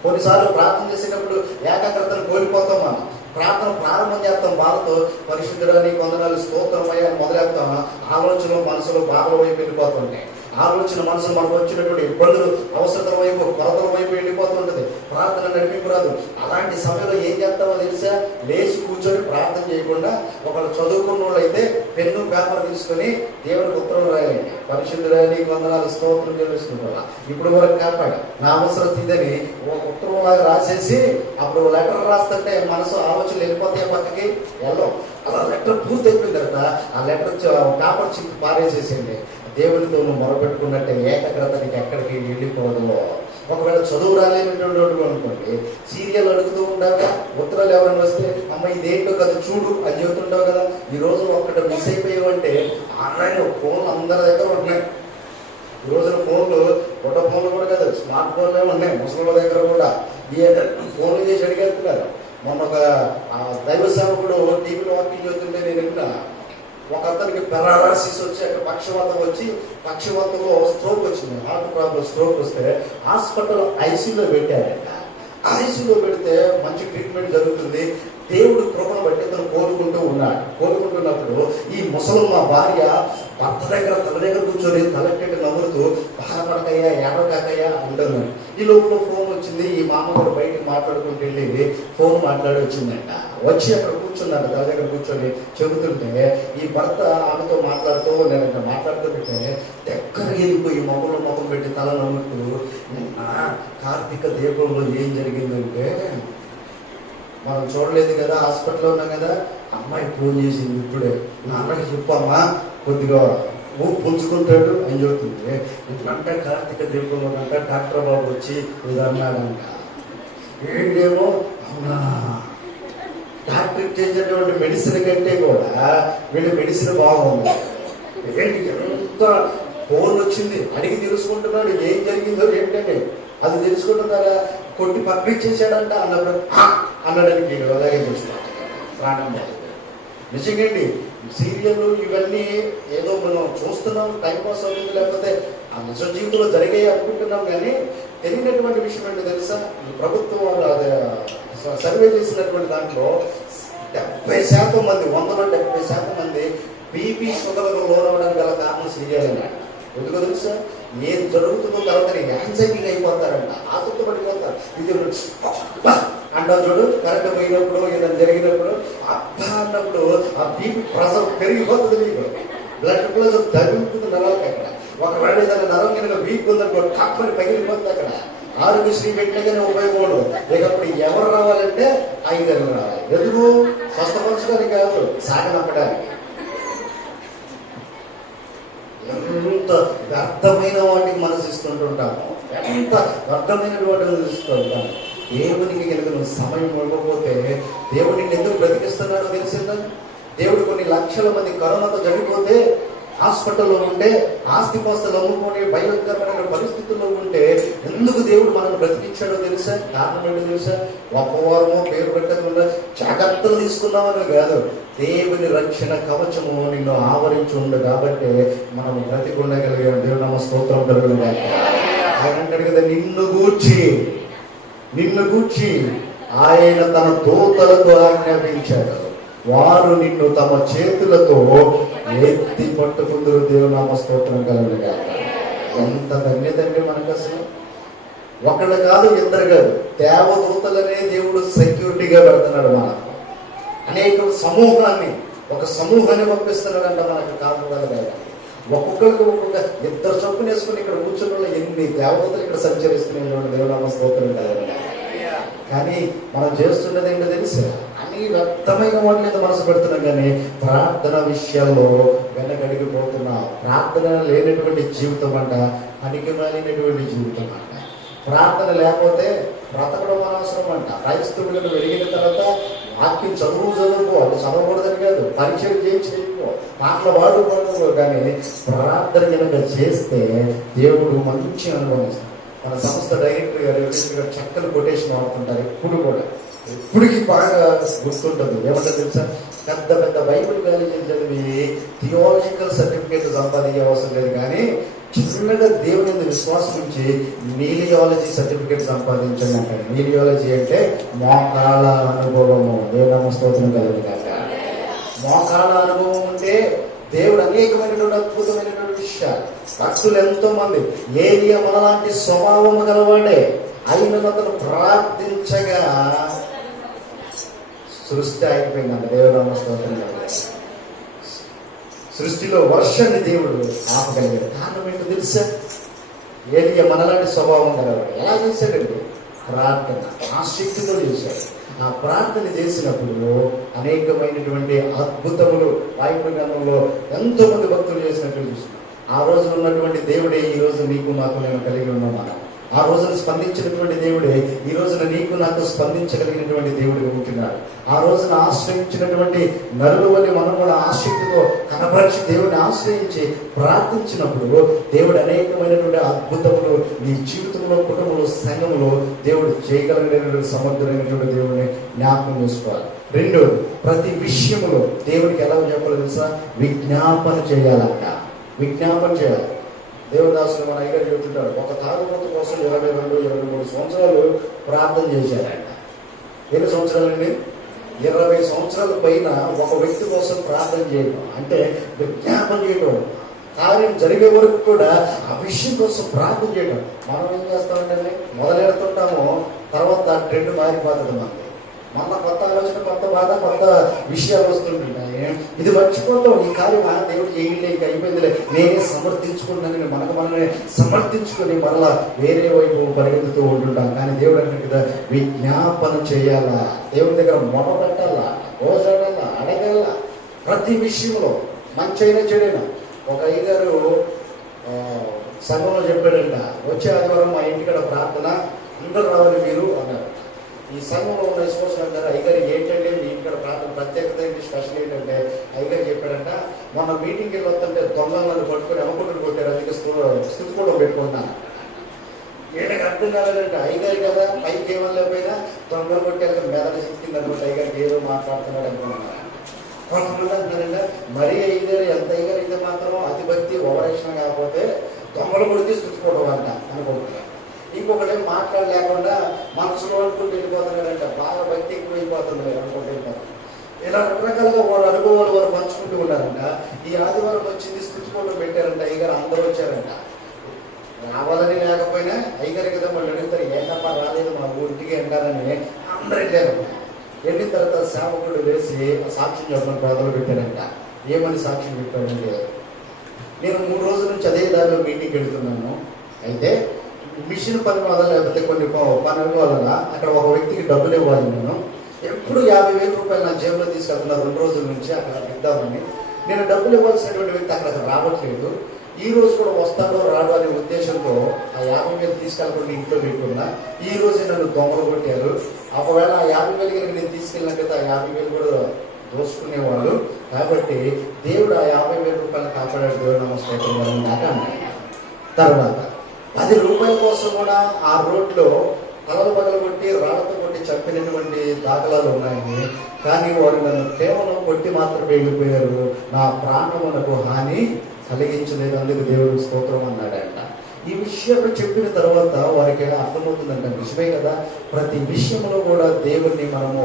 కొన్నిసార్లు ప్రార్థన చేసేటప్పుడు ఏకాగ్రతను కోల్పోతాం. మనం ప్రార్థన ప్రారంభం చేస్తాం బాధతో, పరిశుద్ధుడని కొందనాలు స్తోత్రమయ్యా అని మొదలెడతాం. ఆలోచనలు మనసులో బాధల వైపు వెళ్ళిపోతుంటాయి. ఆలోచన మనసు మనకు వచ్చినటువంటి ఇబ్బందులు, అవసరతల వైపు, కొరతల వైపు వెళ్ళిపోతుంటది. ప్రార్థన నడిపింపు రాదు. అలాంటి సమయంలో ఏం చేస్తామో తెలుసా? లేచి కూర్చొని ప్రార్థన చేయకుండా, ఒకళ్ళు చదువుకున్న వాళ్ళు అయితే పెన్ను పేపర్ తీసుకొని దేవునికి ఉత్తరం రాయాలండి. పరిశుద్ధుడని కొందనాలు స్తోత్రం చెల్లిస్తుంటా, ఇప్పుడు వరకు కాపాడు, నా అవసరం ఇదని ఒక ఉత్తరం లాగా రాసేసి అప్పుడు లెటర్ రాస్తుంటే మనసు ఆలోచనలు వెళ్ళిపోతాయి, పక్కకి వెళ్ళం. అలా లెటర్ పూర్తి అయిపోయిన తర్వాత ఆ లెటర్ పేపర్ చింపి పారేసేసింది. దేవుడితో నువ్వు మొరపెట్టుకున్నట్టే ఏకాగ్రత నీకు ఎక్కడికి వెళ్ళిపోదు. ఒకవేళ చదువు రాలేనటువంటి వాడు అనుకోండి, సీరియల్ అడుగుతూ ఉండాక ఉత్తరాలు ఎవరైనా వస్తే అమ్మ ఇదేంటో కదా చూడు అని చెబుతుంటావు కదా. ఈ రోజు ఒక్కటి మిస్ అయిపోయావంటే ఆన్లైన్ ఫోన్లు అందరి దగ్గర ఉంటున్నాయి. ఈ రోజున ఫోన్లు కొత్త ఫోన్లు కూడా కదా, స్మార్ట్ ఫోన్లే ఉన్నాయి ముసలి దగ్గర కూడా. ఈ ఫోన్లు చేసి అడిగేస్తున్నారు. మొన్న ఒక దైవ సేవకుడు టీవీలో వాకింగ్ చేస్తుంటే నేను విన్నా, ఒక అతనికి పెరాలసిస్ వచ్చి అక్కడ పక్షవాతం వచ్చి, పక్షవాతంలో స్ట్రోక్ వచ్చింది, హార్ట్ ప్రాబ్లం స్ట్రోక్ వస్తే హాస్పిటల్ ఐసీయూలో పెట్టారంట. ఐసీయూలో పెడితే మంచి ట్రీట్మెంట్ జరుగుతుంది. దేవుడు కృపను బట్టి అతను కోలుకుంటూ ఉన్నాడు. కోలుకుంటున్నప్పుడు ఈ ముసలమ్మ భార్య భర్త దగ్గర తల దగ్గర కూర్చొని తలెట్టి నవ్వుతూ బాధపడకయ్యా ఏడవకాకయ్యా అంటున్నాడు. ఈ లోపల ఫోన్ వచ్చింది. ఈ మామగారు బయటకు మాట్లాడుకుంటూ వెళ్ళి ఫోన్ మాట్లాడి వచ్చిందంట. వచ్చి అక్కడ కూర్చున్నాడు, తల దగ్గర కూర్చొని చెబుతుంటే ఈ భర్త ఆమెతో మాట్లాడుతూ నేను మాట్లాడుతుంటే దగ్గర వెళ్ళిపోయి మొహం పెట్టి తల నవ్వుతూ, నిన్న కార్తీక దీపంలో ఏం జరిగిందంటే మనం చూడలేదు కదా, హాస్పిటల్లో ఉన్నాం కదా, అమ్మాయి ఫోన్ చేసింది ఇప్పుడే, నాన్నకి చెప్పమ్మా కొద్దిగా పుంజుకుంటాడు అని చెబుతుంది. ఇట్లంటే కార్తీక దీపంలో ఉన్నంట డాక్టర్ బాబు వచ్చి ఇది అన్నాడంట. ఏంటేమో అవునా, డాక్టర్ చేసేటువంటి మెడిసిన్ కంటే కూడా వీళ్ళు మెడిసిన్ బాగుంది. ఏంటి ఎంత ఫోన్ వచ్చింది అడిగి తెలుసుకుంటున్నాడు ఏం జరిగిందో ఏంటంటే. అది తెలుసుకుంటున్నారా, కొట్టి పక్కిచ్చేసాడంట అన్నప్పుడు అన్నడానికి అలాగే చూస్తున్నాడు ప్రాణం. నిజంగా సీరియల్ ఇవన్నీ ఏదో మనం చూస్తున్నాం, టైంపాస్ అవుతుంది, లేకపోతే ఆ నిజ జీవితంలో జరిగాయి అనుకుంటున్నాం. కానీ తెలియనటువంటి విషయం ఏంటో తెలుసా, ప్రభుత్వం వాళ్ళు అదే సర్వే చేసినటువంటి దాంట్లో 70% మంది, 100లో 70% మంది బీపీ షుగర్లకు లోనవడానికి గల కారణం సీరియల్ అన్నాడు. ఎందుకో తెలుసా, ఏం జరుగుతుందో తర్వాత యాంగ్జైటీగా అయిపోతారంట, ఆతృత పడిపోతారు. ఇది అంటావు చూడు, కరెంట్ పోయినప్పుడు ఏదైనా జరిగినప్పుడు అబ్బా అన్నప్పుడు ఆ బీపీ ప్రెషర్ పెరిగిపోతుంది, నీకు బ్లడ్ ప్రెషర్ తగ్గుతుంది నరాలకి. అక్కడ ఒకవేళ ఏదైనా నరం కనుక వీక్ ఉందనుకో కప్పని పగిలిపోతుంది. అక్కడ ఆరోగ్యశ్రీ పెట్టినగానే ఉపయోగం. ఇక అప్పుడు ఎవరు రావాలంటే ఐదరు రావాలి. ఎందుకు? స్వస్థపరచడానికి కాదు, సాగనప్పడానికి. ఎంత వ్యర్థమైన వాటికి మనసు ఇస్తుంటుంటాము, ఎంత వ్యర్థమైన వాటిని ఇస్తూ ఉంటాము. దేవునికి కనుక నువ్వు సమయం ఇవ్వకపోతే దేవుడిని ఎందుకు బ్రతికిస్తున్నాడో తెలిసిందా? దేవుడు కొన్ని లక్షల మంది కరోనాతో చనిపోతే హాస్పిటల్లో ఉంటే, ఆస్తిపాస్తులు అమ్ముకొని భయంకరమైన పరిస్థితుల్లో ఉంటే ఎందుకు దేవుడు మనల్ని బ్రతికించాడో తెలుసా? కారణం ఏంటో తెలుసా? గొప్పవారమో పేరు పెట్టకుండా జాగ్రత్తలు తీసుకున్నామని కాదు, దేవుని రక్షణ కవచము నిన్ను ఆవరించి ఉంది కాబట్టి మనం బ్రతికుండగలిగాం. దేవుడు నామ స్తోత్రం కలుగును. ఆయన అంటాడు కదా, నిన్ను గూర్చి ఆయన తన దూతలతో ఆజ్ఞాపించాడు, వారు నిన్ను తమ చేతులతో ఎత్తి పట్టుకుందరు. దేవుని నామ స్తోత్రం కలుగును. ఎంత ధన్యతండి మనకు అసలు. ఒకళ్ళు కాదు, ఇద్దరు కాదు, దేవదూతలనే దేవుడు సెక్యూరిటీగా పెడుతున్నాడు. మనకు అనేక సమూహాన్ని, ఒక సమూహాన్ని పంపిస్తున్నాడంట మనకు కాదు. ఒక్కొక్కరికి ఒక్కొక్క ఇద్దరు చొప్పున వేసుకుని ఇక్కడ కూర్చున్న ఎన్ని దేవతలు ఇక్కడ సంచరిస్తున్నాయి. దేవునామ స్తోత్రం కలుగును. కానీ మనం చేస్తున్నది ఏంటో తెలుసా, అన్ని వ్యర్థమైన వాటి మీద మనసు పెడుతున్నాం, కానీ ప్రార్థన విషయాల్లో వెనకడిగిపోతున్నాం. ప్రార్థన లేనటువంటి జీవితం అంట పనికి మాలినటువంటి జీవితం అంట. ప్రార్థన లేకపోతే బ్రతకడం అనవసరం అంట. క్రైస్తవులను వెలిగిన తర్వాత వాక్యం చదువుకో, అది చదవకూడదని కాదు, పరిచయం చేయకో, పాటలు వాడుకోవడం, కానీ ప్రార్థన కనుక చేస్తే దేవుడు మంచి అనుభవిస్తాడు. మన సంస్థ డైరెక్టర్ గారు చక్కని కొటేషన్ వాడుతుంటారు ఎప్పుడు కూడా, ఎప్పటికీ బాగా గుర్తుంటుంది. ఏమంటే తెలుసా, పెద్ద పెద్ద బైబిల్ కాలేజీలు చదివి థియాలజికల్ సర్టిఫికేట్ సంపాదించే అవసరం లేదు, కానీ చిన్నగా దేవుని విశ్వాసం నుంచి నీలియాలజీ సర్టిఫికేట్ సంపాదించండి అంటాడు. నీలియాలజీ అంటే మోకాళ్ళ అనుభవము. దేవుని స్తోత్రం కలుగును గాక. మోకాళ్ళ అనుభవం ఉంటే దేవుడు అనేకమైనటువంటి అద్భుతమైనటువంటి విషయాలు. భక్తులు ఎంతో మంది, ఏలియా మనలాంటి స్వభావము గలవాడే, అయిన అతను ప్రార్థించగా సృష్టి ఆగిపోయిందంట. దేవుని స్తోత్రం కలుగును. సృష్టిలో వర్షాన్ని దేవుడు ఆపగలిగాడు. కారణం ఏంటో తెలుసా? ఏలియా మనలాంటి స్వభావం గలవాడు. ఎలా చేశాడండి? ప్రార్థన. ఆ శక్తితో చేశాడు. ఆ ప్రార్థన చేసినప్పుడు అనేకమైనటువంటి అద్భుతములు బైబిల్ గ్రంథంలో ఎంతో మంది భక్తులు చేసినట్టు చూస్తున్నాం. ఆ రోజు ఉన్నటువంటి దేవుడే ఈ రోజు నీకు మాకు నేను కలిగి ఉన్నాం. మనం ఆ రోజున స్పందించినటువంటి దేవుడే ఈ రోజున నీకు నాకు స్పందించగలిగినటువంటి దేవుడిగా ఉంటున్నాడు. ఆ రోజున ఆశ్రయించినటువంటి నరుల వల్ల మనం కూడా ఆసక్తితో కనపరిచి దేవుడిని ఆశ్రయించి ప్రార్థించినప్పుడు దేవుడు అనేకమైనటువంటి అద్భుతములు నీ జీవితంలో, కుటుంబంలో, సంఘంలో దేవుడు చేయగలిగినటువంటి సమర్థుడైనటువంటి దేవుడిని జ్ఞాపకం చేసుకోవాలి. రెండోది, ప్రతి విషయంలో దేవుడికి ఎలా చెప్పాలో తెలుసా? విజ్ఞాపన చేయాలంట. విజ్ఞాపన చేయాలి. దేవదాసులు మన అయ్యగారు చెబుతుంటాడు, ఒక తాగుబోతు కోసం 22-23 సంవత్సరాలు ప్రార్థన చేశారంట. ఎన్ని సంవత్సరాలండి? 20 సంవత్సరాల పైన ఒక వ్యక్తి కోసం ప్రార్థన చేయడం అంటే విజ్ఞాపన చేయడం. కార్యం జరిగే వరకు కూడా ఆ విషయం కోసం ప్రార్థన చేయడం. మనం ఏం చేస్తామంటే మొదలెడుతుంటాము, తర్వాత ట్రెండ్ మారిపోతుంది. మళ్ళా కొత్త ఆలోచన, కొత్త బాధ, కొత్త విషయాలు వస్తుంటున్నాయి. ఇది మర్చిపోతాం. ఈ కార్యం దేవుడు చేయలే, ఇంకా అయిపోయిందిలే, నేనే సమర్థించుకున్నానని మనమే సమర్థించుకొని మరలా వేరే వైపు పరిగెత్తుతూ ఉంటుంటాం. కానీ దేవుడు అంటే కదా విజ్ఞాపన చేయాలా, దేవుడి దగ్గర మొట పెట్టాలా, పోజాడాలా, అడగాల. ప్రతి విషయంలో మంచైనా చెడైనా. ఒక అయ్యగారు సంఘంలో చెప్పాడంట, వచ్చే ఆదివారం మా ఇంటికాడ ప్రార్థన, అందరూ రావాలి మీరు అన్నారు. ఈ సంఘంలో ఉన్న విశ్వాసం అంటారు, అయ్యగారు ఏంటంటే మీ ఇంటికాడ ప్రార్థన ప్రత్యేకత ఏంటి, స్పెషల్ ఏంటంటే అయ్యగారు చెప్పాడంట, మొన్న మీటింగ్కి వెళ్ళి వస్తుంటే దొంగలను పట్టుకొని అమ్మకుంటుని కొట్టారు, అందుకే స్థితి కూడా పెట్టుకున్నాను. ఏటకి అర్థం కాలేదంటే అయ్యగారు కదా, పైకి ఏమలేకపోయినా దొంగలు కొట్టాక మెదడు చిక్కింది అనుకుంటే అయ్యగారికి ఏదో మాట్లాడుతున్నాడు అనుకున్నాను. కొంతమంది అంటున్నారంట, మరీ అయ్యగారు ఎంత అయ్యగారు అయితే మాత్రం అతిభక్తి ఓవరాక్షన్ కాకపోతే దొంగలు కొడితే స్థుతిపోవడం అంట అనుకుంటున్నాను. ఇంకొకటి మాట్లాడలేకుండా మనసులో అనుకుంటూ వెళ్ళిపోతున్నారంట, బాగా భక్తి ఎక్కువ అయిపోతుంది అనుకుంటూ వెళ్ళిపోతుంది. ఇలా రకరకాలుగా వారు అనుభవాలు వారు పంచుకుంటూ ఉన్నారంట. ఈ ఆదివారం వచ్చింది స్థుతిపోవడం పెట్టారంట. అయ్యగారు అందరూ వచ్చారంట. రావాలని లేకపోయినా అయ్యగారి కదా వాళ్ళు అడుగుతారు, ఏంటమ్మా రాలేదు మా ఊరికి అంటారని అందరూ వెళ్ళారు. వెళ్ళిన తర్వాత సేవకుడు వేసి సాక్ష్యం చెప్పడం ప్రార్థనలు పెట్టారంట. ఏమని సాక్ష్యం చెప్పాడండి, నేను 3 రోజుల నుంచి అదే దారిలో మీటింగ్కి వెళుతున్నాను. అయితే మిషన్ పని వల్ల లేకపోతే కొన్ని పనుల వల్ల అక్కడ ఒక వ్యక్తికి డబ్బులు ఇవ్వాలి. నేను ఎప్పుడు 50,000 రూపాయలు నా జేబులో తీసుకెళ్తున్నా 2 రోజుల నుంచి అక్కడ ఇద్దామని. నేను డబ్బులు ఇవ్వాల్సినటువంటి వ్యక్తి అక్కడ రావట్లేదు. ఈ రోజు కూడా వస్తాడో రాడో అనే ఉద్దేశంతో ఆ 50,000 తీసుకెళ్ళకుండా ఇంట్లో పెట్టుకున్నా. ఈ రోజే నన్ను దొంగలు కొట్టారు. ఒకవేళ ఆ 50,000 కనుక నేను తీసుకెళ్ళినట్టయితే ఆ 50,000 కూడా దోసుకునేవాళ్ళు. కాబట్టి దేవుడు ఆ 50,000 రూపాయలు కాపాడాడు. దేవుడు నమస్కారం దాకా అన్నాడు. తర్వాత 10 రూపాయల కోసం కూడా ఆ రోడ్లో తలలు బగలు కొట్టి రాళ్లతో కొట్టి చంపినటువంటి దాఖలాలు ఉన్నాయి. కానీ వారు నన్ను కేవలం కొట్టి మాత్రమే వెళ్ళిపోయారు, నా ప్రాణమునకు హాని కలిగించలేదు, అందుకు దేవుడు స్తోత్రం అన్నాడంట. ఈ విషయాలు చెప్పిన తర్వాత వారికి అర్థమవుతుందంట, నిజమే కదా, ప్రతి విషయంలో కూడా దేవుణ్ణి మనము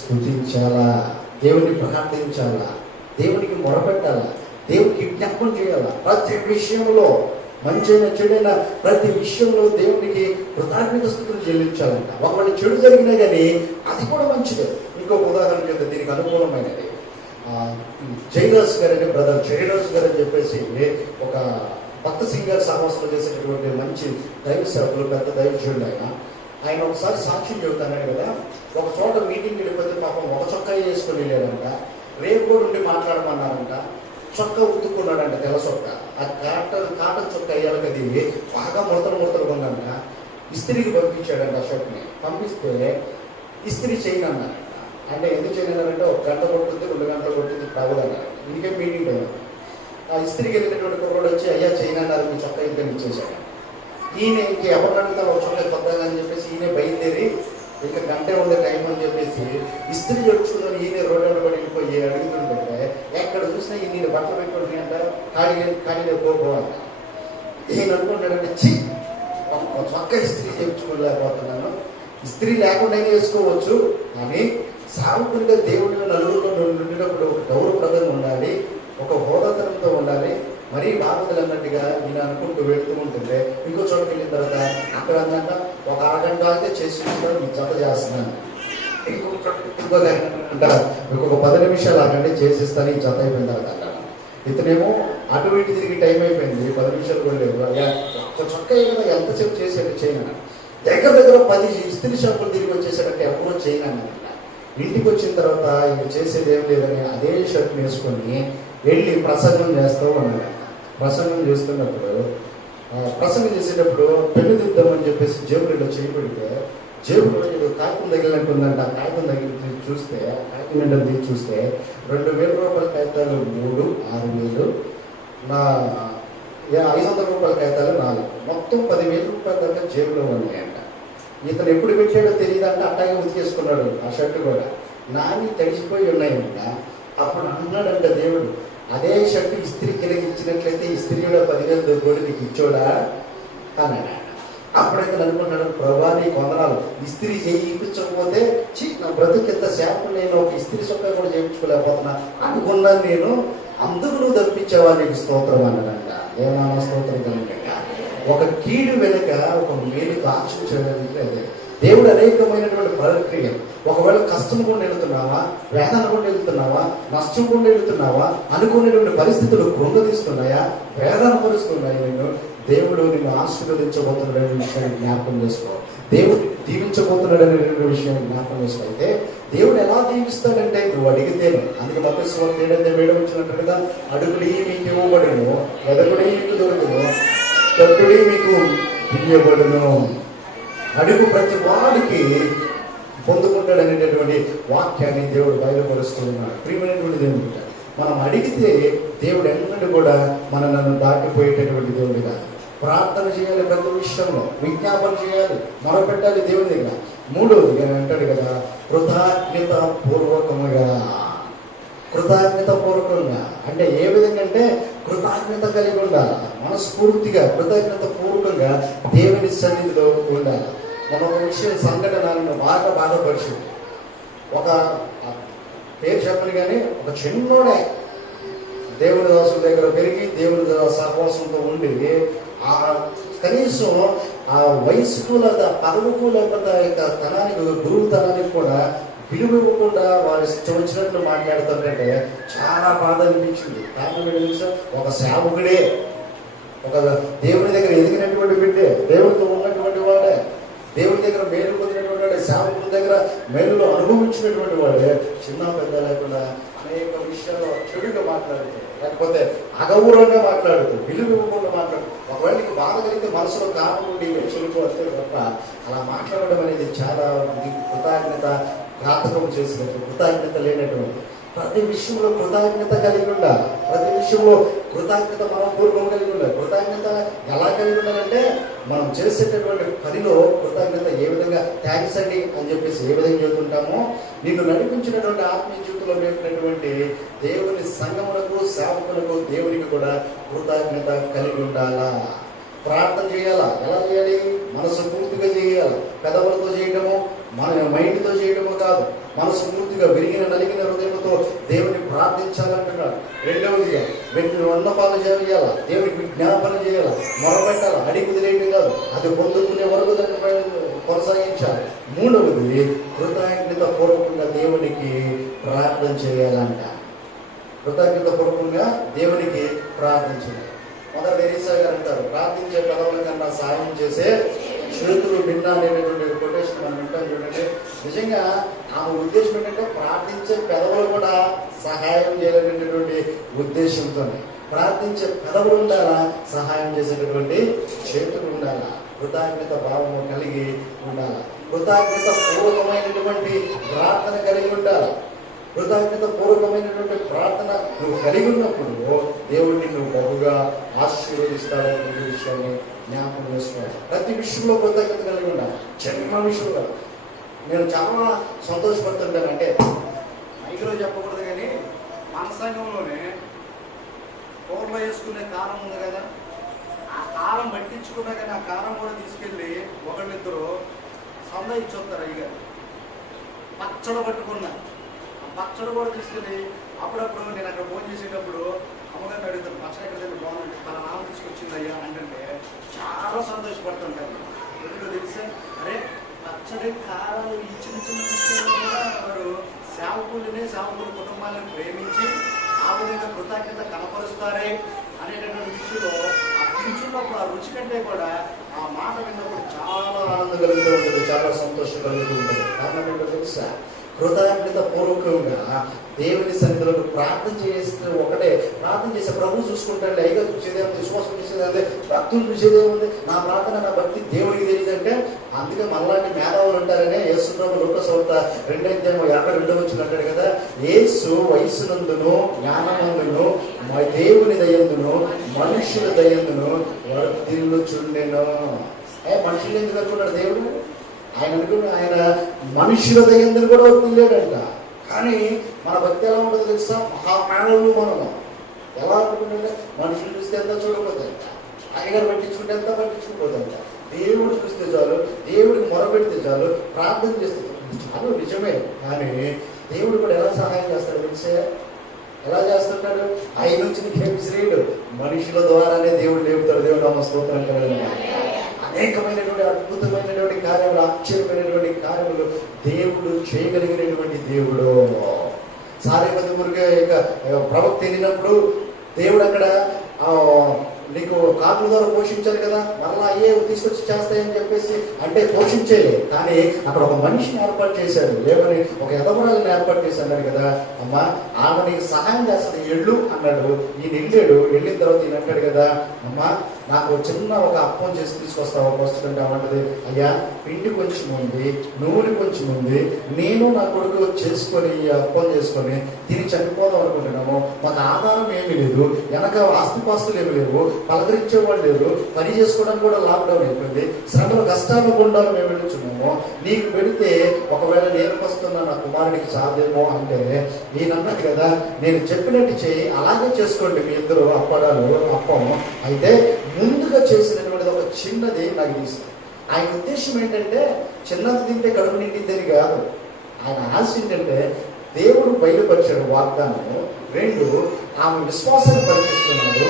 స్తుతించాలా, దేవుణ్ణి ప్రార్థించాలా, దేవునికి మొరపెట్టాలా, దేవునికి జ్ఞాపకం చేయాలా. ప్రతి విషయంలో మంచైనా చెడైనా ప్రతి విషయంలో దేవునికి కృతజ్ఞత స్తుతులు చెల్లించాలంట. ఒకవేళ చెడు జరిగినా కానీ అది కూడా మంచిదే. ఇంకొక ఉదాహరణ చెప్తే దీనికి అనుకూలమైనది, జయరాజ్ గారు అని బ్రదర్ జయరాజ్ గారు అని చెప్పేసి ఒక భక్త సింగర్ సహవాసంలో చేసేటటువంటి మంచి దైవ సేవకులు, పెద్ద దైవజనుడు ఆయన ఒకసారి సాక్ష్యం చెబుతాను కదా. ఒక చోట మీటింగ్కి వెళ్ళిపోతే పాపం ఒక చొక్కా వేసుకొని వెళ్ళారంట. రేపు కూడా ఉండి మాట్లాడమన్నారంట. చొక్కా ఉతుక్కున్నాడంట, తెల్ల చొక్కా. ఆ కాటన్ చొక్కా అయ్యాలి అది బాగా ముడతలు ఉందంట. ఇస్త్రీకి పంపించాడంట. షర్ట్ని పంపిస్తే ఇస్త్రీ చేయను అన్నారంట. అంటే ఎందుకు చేయనన్నారంటే 1 గంట కొడుతుంది, 2 గంటలు కొడుతుంది కావదన్నారు. ఇంకే మీటింగ్ టైం ఆ ఇస్త్రీకి వెళ్ళినటువంటి కుర్రోడు వచ్చి అయ్యా చేయనన్నారు, మీ చొక్కా ఇంకా ఇచ్చేసాడు. ఈయన ఇంక ఎవరు అడుగుతారు ఒక చొక్కా కొత్తగా అని చెప్పేసి ఈయన బయలుదేరి ఇంకా గంటే ఉండే టైం అని చెప్పేసి ఇస్త్రీ జడుచుకుని ఈయన రోడ్డు పడి వెళ్ళిపోయి అడుగుతుంటే ఎక్కడ చూసినా ఈయన బట్టలు పెట్టుకుంటున్నా అంట, ఖాళీ పోవాలంట. ఈయన అనుకుంటాడంటే చొక్కా ఇస్త్రీ చేయించుకోలేకపోతున్నాను, ఇస్త్రీ లేకుండా వేసుకోవచ్చు, కానీ సావుకునిగా దేవుడిని నలుగురిలో నుండినప్పుడు ఒక గౌరవప్రదంగా ఉండాలి, ఒక హోదాతనంతో ఉండాలి. మరీ బాగుంది అన్నట్టుగా ఈయన అనుకుంటూ వెళ్తూ ఉంటుంటే ఇంకో చోటుకి వెళ్ళిన తర్వాత అక్కడ అందంట ఒక అరగంట అయితే చేసి మీ జత చేస్తున్నాను. ఇంకొక 10 నిమిషాలు ఆగండి చేసిస్తాను, ఈ జత అయిపోయిన తర్వాత అన్నాడు. ఇతనేమో అటు ఇటు తిరిగి టైం అయిపోయింది, 10 నిమిషాలు కూడా లేదు. ఒక చొక్కా ఏమైనా ఎంతసేపు చేసేట్టు చేయను. దగ్గర 10 ఇస్త్రీ షాపులు తిరిగి వచ్చేసాడంటే ఎవరో చేయను. ఇంటికి వచ్చిన తర్వాత ఇంక చేసేది ఏం లేదని అదే షర్ట్ వేసుకొని వెళ్ళి ప్రసంగం చేస్తూ ఉన్నాడు. ప్రసంగం చేస్తున్నప్పుడు ప్రసంగం చేసేటప్పుడు పెళ్లి దిద్దామని చెప్పేసి జేబులో ఇలా చేయబడితే జేబులో ఏదో కాగితం తగిలినట్టుందంటే ఆ కాగితం తగిలి చూస్తే ఆ కాగితం నిండా తీసి చూస్తే 2,000 రూపాయల కాగితాలు 3, 6,000, నా 500 రూపాయల కాగితాలు 4, మొత్తం 10,000 రూపాయల దాకా జేబులో ఉన్నాయంట. ఇతను ఎప్పుడు పెట్టాడో తెలియదంటే అట్టాగే ఉతికేసుకున్నాడు ఆ షర్టు కూడా. నాని తడిసిపోయి ఉన్నాయంట. అప్పుడు అన్నాడంట దేవుడు, అదే షర్టు ఇస్త్రీ కిందకి ఇచ్చినట్లయితే ఇస్త్రీలో 10,000 కోడి నీకు ఇచ్చోడా అన్నాడు. అప్పుడైతే అనుకున్నాడు, ప్రభా నీకు వందనాలు, ఇస్త్రీ చేయించకపోతే నా బ్రతుకు ఎంత శాపం, నేను ఒక ఇస్త్రీ సొక్క కూడా చేయించుకోలేకపోతున్నా అనుకున్నాను నేను, అందుకు నువ్వు తప్పించేవా నీకు స్తోత్రం అన్నాడంట. ఏమన్నా స్తోత్రం కలిగాక ఒక కీడు వెనుక ఒక మేలు దాచించడానికి అదే దేవుడు అనేకమైనటువంటి ప్రక్రియ. ఒకవేళ కష్టం కూడా వెళుతున్నావా, వేదన కూడా వెళుతున్నావా, నష్టం కూడా వెళుతున్నావా, అనుకునేటువంటి పరిస్థితులు కృంగతీస్తున్నాయా, వేదన పరుస్తున్నాయి నిన్ను, దేవుడు నిన్ను ఆశీర్వదించబోతున్నాడనే విషయాన్ని జ్ఞాపకం చేసుకో. దేవుడు దీవించబోతున్నాడనే విషయాన్ని జ్ఞాపకం చేసుకో. అయితే దేవుడు ఎలా దీవిస్తాడంటే నువ్వు అడిగితేను. అందుకే మతస్వామి ఏదైతే వేయడం వచ్చినట్టుగా అడుగుడి మీకు ఇవ్వబడును, ఎదగుడి మీకు దొరుకును, తట్టుడి మీకు ఇవ్వబడును. అడుగు ప్రతి వాడికి పొందుకుంటాడు అనేటటువంటి వాక్యాన్ని దేవుడు బయలుపరుస్తూ ఉన్నాడు. ప్రియమైనటువంటి దేవుడు, మనం అడిగితే దేవుడు ఎన్నడూ కూడా మనల్ని దాటిపోయేటటువంటి దేవుడు కాదు. ప్రార్థన చేయాలి, ప్రతి విషయంలో విజ్ఞాపన చేయాలి, మొరపెట్టాలి దేవుని దగ్గర. 3వదిగా అంటాడు కదా, కృతజ్ఞత పూర్వకంగా. కృతజ్ఞత పూర్వకంగా అంటే ఏ విధంగా అంటే కృతజ్ఞత కలిగి ఉండాలి, మనస్ఫూర్తిగా కృతజ్ఞత పూర్వకంగా దేవుని సన్నిధిలో ఉండాలి. మనం ఒక విషయం సంఘటన నన్ను బాగా బాధపరిచింది. ఒక పేరు చెప్పని కానీ ఒక చిన్నోడే దేవుని దాసుల దగ్గర పెరిగి దేవుని సహవాసంతో ఉండి ఆ కనీసం ఆ వయసుకు లేదా పదవుకు లేకపోతే తనానికి గురువుతనానికి కూడా విలువ ఇవ్వకుండా వారి ఇష్టం వచ్చినట్లు మాట్లాడుతుంటే చాలా బాధ అనిపించింది. కారణం ఏంటంటే ఒక సేవకుడే, ఒక దేవుని దగ్గర ఎదిగినటువంటి బిడ్డే, దేవుడితో ఉన్నటువంటి వాడే, దేవుడి దగ్గర మేలు పొందినటువంటి వాడే, సేవకుల దగ్గర మేలులో అనుభవించినటువంటి వాడే చిన్న పెద్ద లేకుండా అనేక విషయాలు చెడుగా మాట్లాడుతూ, లేకపోతే అగౌరవంగా మాట్లాడుతూ, విలువ ఇవ్వకుండా మాట్లాడుతూ, ఒకవేళ నీకు బాధ కలిగితే మనసులో కారణం ఉండి చెల్లిపోతే తప్ప అలా మాట్లాడడం అనేది చాలా కృతజ్ఞత ఘాతకం చేసినట్టు, కృతజ్ఞత లేనటువంటి. ప్రతి విషయంలో కృతజ్ఞత కలిగి ఉండాలి. ప్రతి విషయంలో కృతజ్ఞత మనపూర్వకం కలిగి ఉండాలి. కృతజ్ఞత ఎలా కలిగి ఉండాలంటే మనం చేసేటటువంటి పనిలో కృతజ్ఞత ఏ విధంగా థ్యాంక్స్ అండి అని చెప్పేసి ఏ విధంగా చెబుతుంటామో, నిన్ను నడిపించినటువంటి ఆత్మీయ జీవితంలో నేర్పినటువంటి దేవుని సంఘములకు, సేవకులకు, దేవునికి కూడా కృతజ్ఞత కలిగి ఉండాలా. ప్రార్థన చేయాలా. ఎలా చేయాలి? మనసు పూర్తిగా చేయాలి. పెదవులతో చేయడము, మన మైండ్తో చేయడము కాదు, మనసు పూర్తిగా విరిగిన నలిగిన హృదయంతో దేవుని ప్రార్థించాలంటున్నాడు. రెండవదిగా వ్యక్తిని వందపాలు చేయాలా, దేవునికి విజ్ఞాపన చేయాలా, మొరపెట్టాలా, అడిగి వదిలేయడం కాదు, అది పొందుకునే వరకు దాన్ని కొనసాగించాలి. 3వది కృతజ్ఞత పూర్వకంగా దేవునికి ప్రార్థన చేయాలంట. కృతజ్ఞత పూర్వకంగా దేవునికి ప్రార్థన చేయాలి. మదర్ తెరీసా గారు అంటారు, ప్రార్థించే పెదవుల కన్నా సాయం చేసే చేతులు భిన్న అనేటటువంటి కొటేషన్ మనం వింటాం చూడండి. నిజంగా ఆమె ఉద్దేశం ఏంటంటే ప్రార్థించే పెదవులు కూడా సహాయం చేయాలనేటటువంటి ఉద్దేశంతో, ప్రార్థించే పెదవులు ఉండాలా, సహాయం చేసేటటువంటి చేతులు ఉండాలా, కృతజ్ఞత భావము కలిగి ఉండాలి, కృతజ్ఞత పూర్వకమైనటువంటి ప్రార్థన కలిగి ఉండాలి. కృతజ్ఞత పూర్వకమైనటువంటి ప్రార్థన నువ్వు కలిగి ఉన్నప్పుడు దేవుడు నిన్ను బహుగా ఆశీర్వదిస్తాడనే విషయాన్ని జ్ఞాపకం చేసుకోవాలి. ప్రతి విషయంలో కృతజ్ఞత కలిగి ఉండాలి. చిన్న విషయంలో నేను చాలా సంతోషపడుతుంటాను. అంటే మైకులో చెప్పకూడదు కానీ మన సంఘంలోనే కూరలో వేసుకునే కారం ఉంది కదా, ఆ కారం పట్టించుకున్నా కానీ ఆ కారం కూడా తీసుకెళ్ళి ఒకళ్ళిద్దరు సంద ఇచ్చొస్తారు. అయ్యి పచ్చడి పట్టుకున్నా పచ్చడి కూడా తీసుకెళ్ళి అప్పుడప్పుడు నేను అక్కడ భోజనం చేసేటప్పుడు అమ్మగారిని అడుగుతాను, పచ్చడి ఎక్కడ దగ్గర బాగుంది, తన నాన్న తీసుకొచ్చింది అయ్యా అంటే చాలా సంతోషపడుతుంటాను. ఎందుకో తెలిసే, అరే పచ్చడి కారాలు ఈ చిన్న చిన్న విషయాల్లో కూడా వారు సేవకుల కుటుంబాలను ప్రేమించి ఆ విధంగా కృతజ్ఞత కనపరుస్తారే అనేటటువంటి విషయంలో ఆ పిలుచున్నప్పుడు ఆ రుచి కంటే కూడా ఆ మాట విన్నప్పుడు చాలా ఆనందం కలుగుతూ ఉంటుంది, చాలా సంతోషం కలుగుతూ ఉంటుంది. కారణం ఏంటో తెలుసా? కృతజ్ఞత పూర్వకంగా దేవుని సన్నిధిలో ప్రార్థన చేస్తే ఒకటే ప్రార్థన చేసే ప్రభు చూసుకుంటాడు. ఐగా చూసేదేముంది, విశ్వాసం చూసేదే, భక్తులు చూసేదేముంది, నా ప్రార్థన నా భక్తి దేవుడికి తెలియదంటే. అందుకే మనలాంటి మేధావులు ఉంటారనే యేసు ప్రభు లోకసౌత 2:52 అంటాడు కదా, యేసు వయస్సునందును జ్ఞానమందును దేవుని దయందును మనుష్యుల దయందును వర్ధిల్లుచుండెను. మనుషులు ఎందుకు అనుకున్నాడు దేవుడు? ఆయన మనుషుల దయందును కూడా వర్ధిల్లాడంట. కానీ మన భక్తి ఎలా ఉంటుందో తెలుసా? మహామానవులు మనము ఎలా అనుకుంటుంటే మనుషులు చూస్తే ఎంత చూడకపోతుందంట, ఆయగారు పట్టించుకుంటే ఎంత పట్టించుకోపోతుందంట. దేవుడు చూస్తే చాలు, దేవుడికి మొరపెడితే చాలు, ప్రార్థన చేస్తే చాలు. నిజమే, కానీ దేవుడు కూడా ఎలా సహాయం చేస్తాడు తెలిసే? ఎలా చేస్తుంటాడు? ఆయన నుంచి నీకేం విసిరేయడు, మనుషుల ద్వారానే దేవుడు లేపుతాడు. దేవుడు నామ స్తోత్రం కలగాలి. అనేకమైనటువంటి అద్భుతమైనటువంటి కార్యములు, ఆశ్చర్యమైనటువంటి కార్యములు దేవుడు చేయగలిగినటువంటి దేవుడు. సారేపతి మురుగా ఇక ప్రవక్త వెళ్ళినప్పుడు దేవుడు అక్కడ నీకు కాకుల ద్వారా పోషించారు కదా, మరలా అయ్యే తీసుకొచ్చి చేస్తాయని చెప్పేసి అంటే పోషించేయలే. కానీ అక్కడ ఒక మనిషిని ఏర్పాటు చేశాడు. ఏమని? ఒక యజమానులను ఏర్పాటు చేసి అన్నాడు కదా, అమ్మా ఆమె నీకు సహాయం చేస్తుంది, ఎళ్ళు అన్నాడు. ఈయన వెళ్ళాడు. వెళ్ళిన తర్వాత ఈయన అంటాడు కదా, అమ్మా నాకు చిన్న ఒక అప్పం చేసి తీసుకొస్తావు ఒక వస్తుంటే అవంటది, అయ్యా పిండి కొంచెం ఉంది, నూనె కొంచెం ఉంది, నేను నా కొడుకు చేసుకొని ఈ అప్పం చేసుకొని తిని చనిపోదాం అనుకుంటున్నాము. మాకు ఆధారం ఏమీ లేదు, వెనక ఆస్తిపాస్తులు ఏమి లేవు, పలకరించే వాళ్ళు లేరు, పని చేసుకోవడానికి కూడా లాక్డౌన్ అయిపోయింది, శ్రమలు కష్టాలు గుండాలు మేము వెళుతున్నాము. నీకు పెడితే ఒకవేళ నేను వస్తున్నా నా కుమారుడికి సాధ్యమో అంటే నేను అన్నట్టు కదా, నేను చెప్పినట్టు చేయి, అలాగే చేసుకోండి మీ ఇద్దరు అప్పడాలు అప్పం. అయితే ముందుగా చేసినటువంటిది ఒక చిన్నది నాకు తీస్తుంది. ఆయన ఉద్దేశం ఏంటంటే చిన్నది తింటే కడుపు నిండిందని కాదు. ఆయన ఆశ ఏంటంటే దేవుడు బయలుపరిచాడు వాగ్దానము, 2 ఆమె విశ్వాసాన్ని పరీక్షిస్తున్నాడు,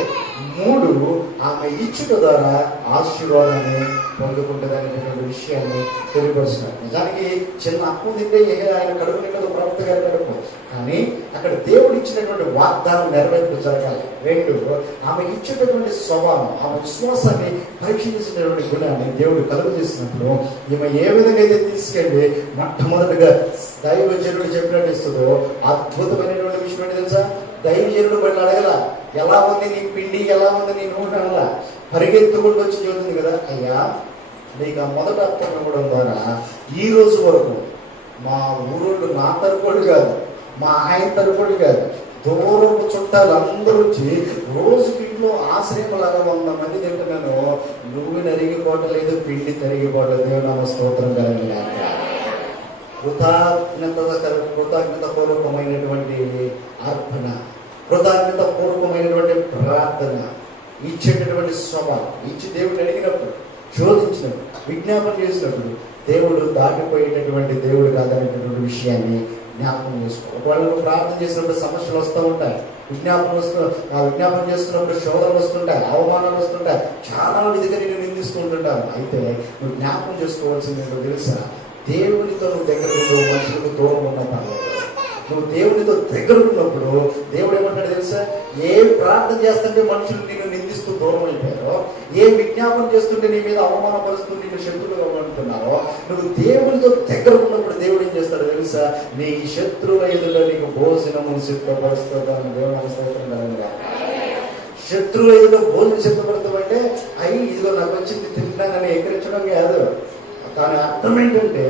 3 ఆమె ఇచ్చుట ద్వారా ఆశీర్వాదాన్ని పొందుకుంటుంది అనేటువంటి విషయాన్ని తెలియపరుస్తున్నాడు. నిజానికి చిన్న అప్పు తింటే ఆయన కడుపు నిండదు, ప్రవక్త గారి కడుపు. కానీ అక్కడ దేవుడు ఇచ్చినటువంటి వాగ్దానం నెరవేర్పు జరగాలి. 2 ఆమె ఇచ్చేటటువంటి స్వభావం, ఆమె విశ్వాసాన్ని పరీక్షించినటువంటి గుణాన్ని దేవుడు కలుగు చేసినప్పుడు ఈమె ఏ విధంగా అయితే తీసుకెళ్ళి మొట్టమొదటిగా దైవజనుడు చెప్పినట్టు ఇస్తుందో అద్భుతమైనటువంటి విషయం ఏంటి తెలుసా? దైవజనుడు బట్టి అడగల, ఎలా ఉంది నీ పిండి, ఎలా ఉంది నీ నూనె అనలా, పరిగెత్తుకుంటూ వచ్చి చెబుతుంది కదా, అయ్యా నీకు ఆ మొదట అర్థం ఇవ్వడం ద్వారా ఈ రోజు వరకు మా ఊరోళ్ళు నా తరపుడు కాదు, మా ఆయన తరపుడు కాదు, దూరపు చుట్టాలు అందరూ వచ్చి రోజుకి ఇంట్లో ఆశ్రయంలాగా 100 మంది తింటున్నాను, నువ్వు నరిగిపోవట్లేదు, పిండి తరిగిపోవట్లేదు. దేవుని నామ స్తోత్రం కలగాలి. కృతజ్ఞత పూర్వకమైనటువంటి అర్పణ, కృతజ్ఞత పూర్వకమైనటువంటి ప్రార్థన, ఇచ్చేటటువంటి స్వభావం, ఇచ్చి దేవుడిని అడిగినప్పుడు, శోధించినప్పుడు, విజ్ఞాపన చేసినప్పుడు దేవుడు దాటిపోయేటటువంటి దేవుడు కాదనేటటువంటి విషయాన్ని జ్ఞాపకం చేసుకో. ఒకవేళ నువ్వు ప్రార్థన చేసినప్పుడు సమస్యలు వస్తూ ఉంటాయి, విజ్ఞాపన చేస్తున్నప్పుడు శోధనలు వస్తుంటాయి, అవమానాలు వస్తుంటాయి, చాలా మంది దగ్గర నేను నిందిస్తూ ఉంటుంటాను. అయితే నువ్వు జ్ఞాపకం చేసుకోవాల్సింది ఏంటో తెలుసా? దేవునితో నువ్వు దగ్గర ఉండవు, మనుషులకు దూరం ఉన్నప్పుడు, నువ్వు దేవునితో దగ్గర ఉన్నప్పుడు దేవుడు ఏమంటాడు తెలుసా? ఏ ప్రార్థన చేస్తుంటే మనుషులు నిన్ను నిందిస్తూ దూరం అయిపోయారో, ఏ విజ్ఞాపన చేస్తుంటే నీ మీద అవమానపరుస్తూ నిన్ను శత్రువుగా ఉంటున్నారో, నువ్వు దేవునితో దగ్గర ఉన్నప్పుడు దేవుడు ఏం చేస్తాడు తెలుసా? నీ శత్రువు ఎదుట నీకు భోజనమును సిద్ధపరుస్తాను. దేవుని అవసరం శత్రువు ఎదుట భోజనం సిద్ధపడతామంటే అయ్యి ఇదిగో నాకు వచ్చింది తింటున్నానని ఎక్కరించడం కాదు. దాని అర్థం ఏంటంటే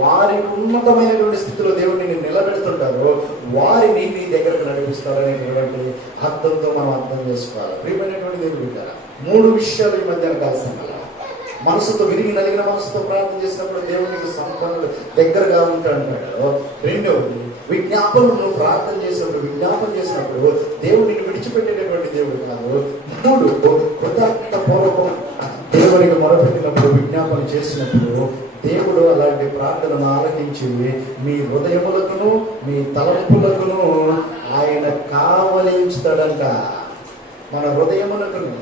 వారికి ఉన్నతమైనటువంటి స్థితిలో దేవుడు నిన్ను నిలబెడుతుంటారు, వారిని నీ దగ్గరకు నడిపిస్తారనేటువంటి అర్థంతో మనం అర్థం చేసుకోవాలి. ప్రియమైనటువంటి దేవుడు కదా, 3 విషయాలు ఈ మధ్యన కలిసి మనసుతో విరిగి నలిగిన మనసుతో ప్రార్థన చేసినప్పుడు దేవునికి సంపన్నులు దగ్గరగా ఉంటాడు. 2వది విజ్ఞాపనను ప్రార్థన చేసినప్పుడు, విజ్ఞాపన చేసినప్పుడు దేవుడిని విడిచిపెట్టేటటువంటి దేవుడు కాదు. 3 కృతజ్ఞత పూర్వకం దేవునికి మొరపెట్టినప్పుడు, విజ్ఞాపన చేసినప్పుడు దేవుడు అలాంటి ప్రార్థనను ఆలకించి మీ హృదయములకును మీ తలంపులకును ఆయన కావలించుతాడంట. మన హృదయములకును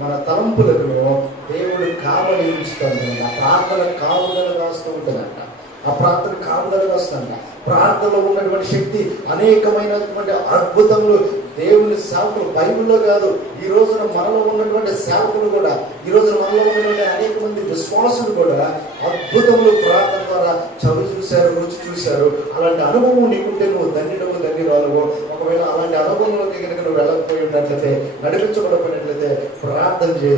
మన తలంపులకును దేవుడు కావలించుతాడు. ఆ ప్రార్థన కావుదల కాస్తూ ఉంటుందంట, ఆ ప్రార్థన కావుదల కాస్తుందంట. ప్రార్థనలో ఉన్నటువంటి శక్తి, అనేకమైనటువంటి అద్భుతములు దేవుని సేవకులు బైబిల్లో కాదు, ఈ రోజున మనలో ఉన్నటువంటి సేవకులు కూడా, ఈ రోజున మనలో ఉన్నటువంటి అనేక మంది విశ్వాసులు కూడా అద్భుతములు ప్రార్థన ద్వారా చదువు చూశారు, రుచి చూశారు. చూశారు. అలాంటి అనుభవం నీకుంటే నువ్వు ధన్యురాలువో. ఒకవేళ అలాంటి అనుభవంలోకి కనుక నువ్వు వెళ్ళకపోయి ఉన్నట్లయితే, నడిపించబడకపోయినట్లయితే ప్రార్థన చేయ.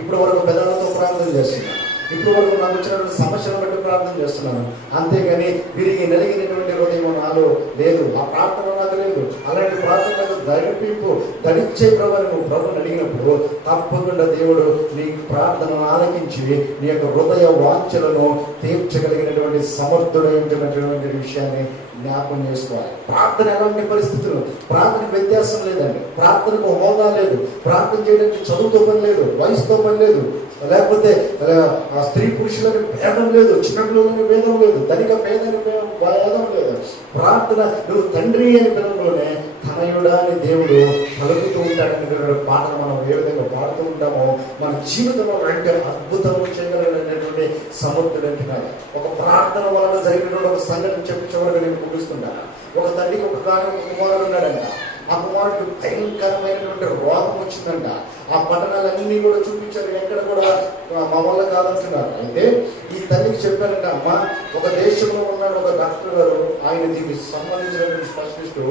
ఇప్పటి వరకు పెద్దలతో ప్రార్థన చేస్తున్నాను, ఇప్పుడు వరకు నాకు వచ్చినటువంటి సమస్యను బట్టి ప్రార్థన చేస్తున్నాను, అంతేగాని విరిగి నలిగినటువంటి హృదయం నాలో లేదు. ఆ ప్రార్థన నాకు లేదు. అలాంటి ప్రార్థన నాకు ధరించే ప్రభుని అడిగినప్పుడు తప్పకుండా దేవుడు నీ ప్రార్థనను ఆలకించి నీ యొక్క హృదయ వాంఛలను తీర్చగలిగినటువంటి సమర్థుడైనటువంటి విషయాన్ని జ్ఞాపకం చేసుకోవాలి. ప్రార్థన ఎలాంటి పరిస్థితులు, ప్రార్థనకు వ్యత్యాసం లేదండి. ప్రార్థనకు హోదా లేదు, ప్రార్థన చేయడానికి చదువుతో పని లేదు, వయసుతో పని లేదు, లేకపోతే స్త్రీ పురుషులని భేదం లేదు, చిన్నపిల్లలని భేదం లేదు, ధనిక పేదని భేదం లేదు. ప్రార్థన నువ్వు తండ్రి అని పిల్లలోనే తనయుడా అని దేవుడు కలుగుతూ ఉంటాడనేటువంటి పాటలు మనం ఏ విధంగా పాడుతూ ఉంటామో మన జీవితంలో అంటే అద్భుతం చేయగలిగినటువంటి సమర్థుడంటే కాదు. ఒక ప్రార్థన వలన జరిగినటువంటి ఒక సంఘటన చెప్పేవాడు నేను ముగిస్తున్నాను. ఒక తల్లికి ఒక కుమారుడు ఉన్నాడంట. ఆ కుమారుడికి భయంకరమైనటువంటి రోగం వచ్చిందంట. ఆ పట్టణాలన్నీ కూడా చూపించారు, ఎక్కడ కూడా మా వల్ల కాదంటున్నారు. అయితే ఈ తల్లికి చెప్పారంట, అమ్మ ఒక దేశంలో ఉన్నాడు ఒక డాక్టర్ గారు, ఆయన దీనికి సంబంధించినటువంటి స్పెషలిస్టు,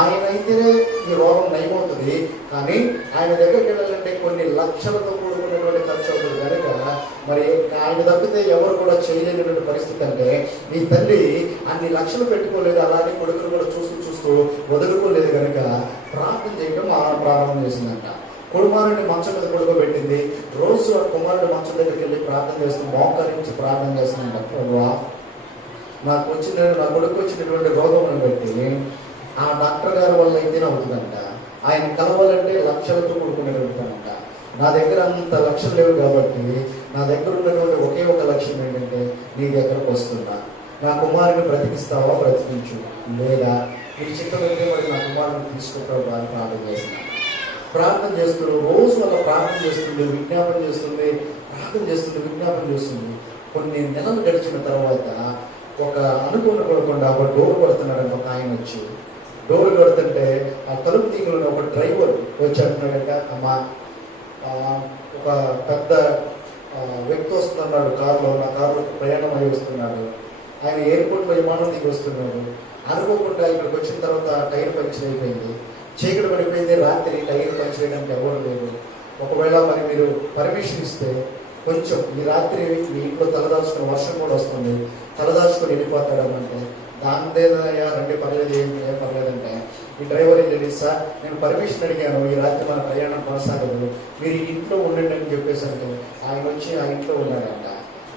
ఆయన అయితేనే ఈ రోగం నయమవుతుంది, కానీ ఆయన దగ్గరికి వెళ్ళాలంటే కొన్ని లక్షలతో కూడుకున్నటువంటి ఖర్చు అవుతుంది కనుక మరి ఆయన తప్పితే ఎవరు కూడా చేయలేనటువంటి పరిస్థితి. అంటే ఈ తల్లి అన్ని లక్షలు పెట్టుకోలేదు, అలాగే కొడుకులు కూడా చూస్తూ వదులుకోలేదు కనుక ప్రార్థన చేయడం ప్రారంభం చేసిందంట. కుమారుడిని మంచం మీద పడుకోబెట్టింది. రోజు ఆ కుమారుడు మంచం దగ్గరికి వెళ్ళి ప్రార్థన చేస్తుంది, మోకరించి ప్రార్థన చేస్తుందంట. ప్రభువా, నా కొడుకు వచ్చినటువంటి రోగం బట్టి ఆ డాక్టర్ గారి వల్ల అయితేనే అవుతుందంట. ఆయన కలవాలంటే లక్షలతో కూడుకునేటంట. నా దగ్గర అంత లక్షలు లేవు కాబట్టి నా దగ్గర ఉన్నటువంటి ఒకే ఒక లక్ష్యం ఏంటంటే నీ దగ్గరకు వస్తున్నా, నా కుమారుని బ్రతికిస్తావా, బ్రతికించు, లేదా నీ చిత్తమైతే మరి నా కుమారుని తీసుకుంటావు అని ప్రార్థన చేస్తున్నాను. ప్రార్థన చేస్తున్నాడు, రోజు అలా ప్రార్థన చేస్తుంది, విజ్ఞాపన చేస్తుంది, ప్రార్థన చేస్తుంది, విజ్ఞాపన చేస్తుంది. కొన్ని నెలలు గడిచిన తర్వాత ఒక అనుకోకుండా ఒక డోర్ కొడుతున్నాడని ఒక ఆయన వచ్చి, డోర్ కొడుతుంటే ఆ తలుపు తీగలను ఒక డ్రైవర్ వచ్చి అంటున్నాడంట, అమ్మ ఒక పెద్ద వ్యక్తి వస్తున్నాడు కారులో, నా కారులో ప్రయాణం అయి వస్తున్నాడు, ఆయన ఎయిర్పోర్ట్లో విమానం దిగి వస్తున్నాడు. అనుకోకుండా ఇక్కడికి వచ్చిన తర్వాత టైర్ పంక్చర్ అయిపోయింది, చీకటి పడిపోయింది, రాత్రి టైర్ పంక్చర్ చేయడానికి ఎవరు లేదు. ఒకవేళ మరి మీరు పర్మిషన్ ఇస్తే కొంచెం ఈ రాత్రి మీ ఇంట్లో తలదాచుకుని, వర్షం కూడా వస్తుంది, తలదాచుకొని వెళ్ళిపోతాడమంటే దానిదేదయ్యా రండి, పర్లేదు, ఏం పర్లేదంటే ఈ డ్రైవర్ ఏం తెలియదు, సార్ నేను పర్మిషన్ అడిగాను, ఈ రాత్రి మన ప్రయాణం కొనసాగదు, మీరు ఇంట్లో ఉండండి అని చెప్పేసి అంటే ఆయన వచ్చి ఆ ఇంట్లో ఉన్నాడంట.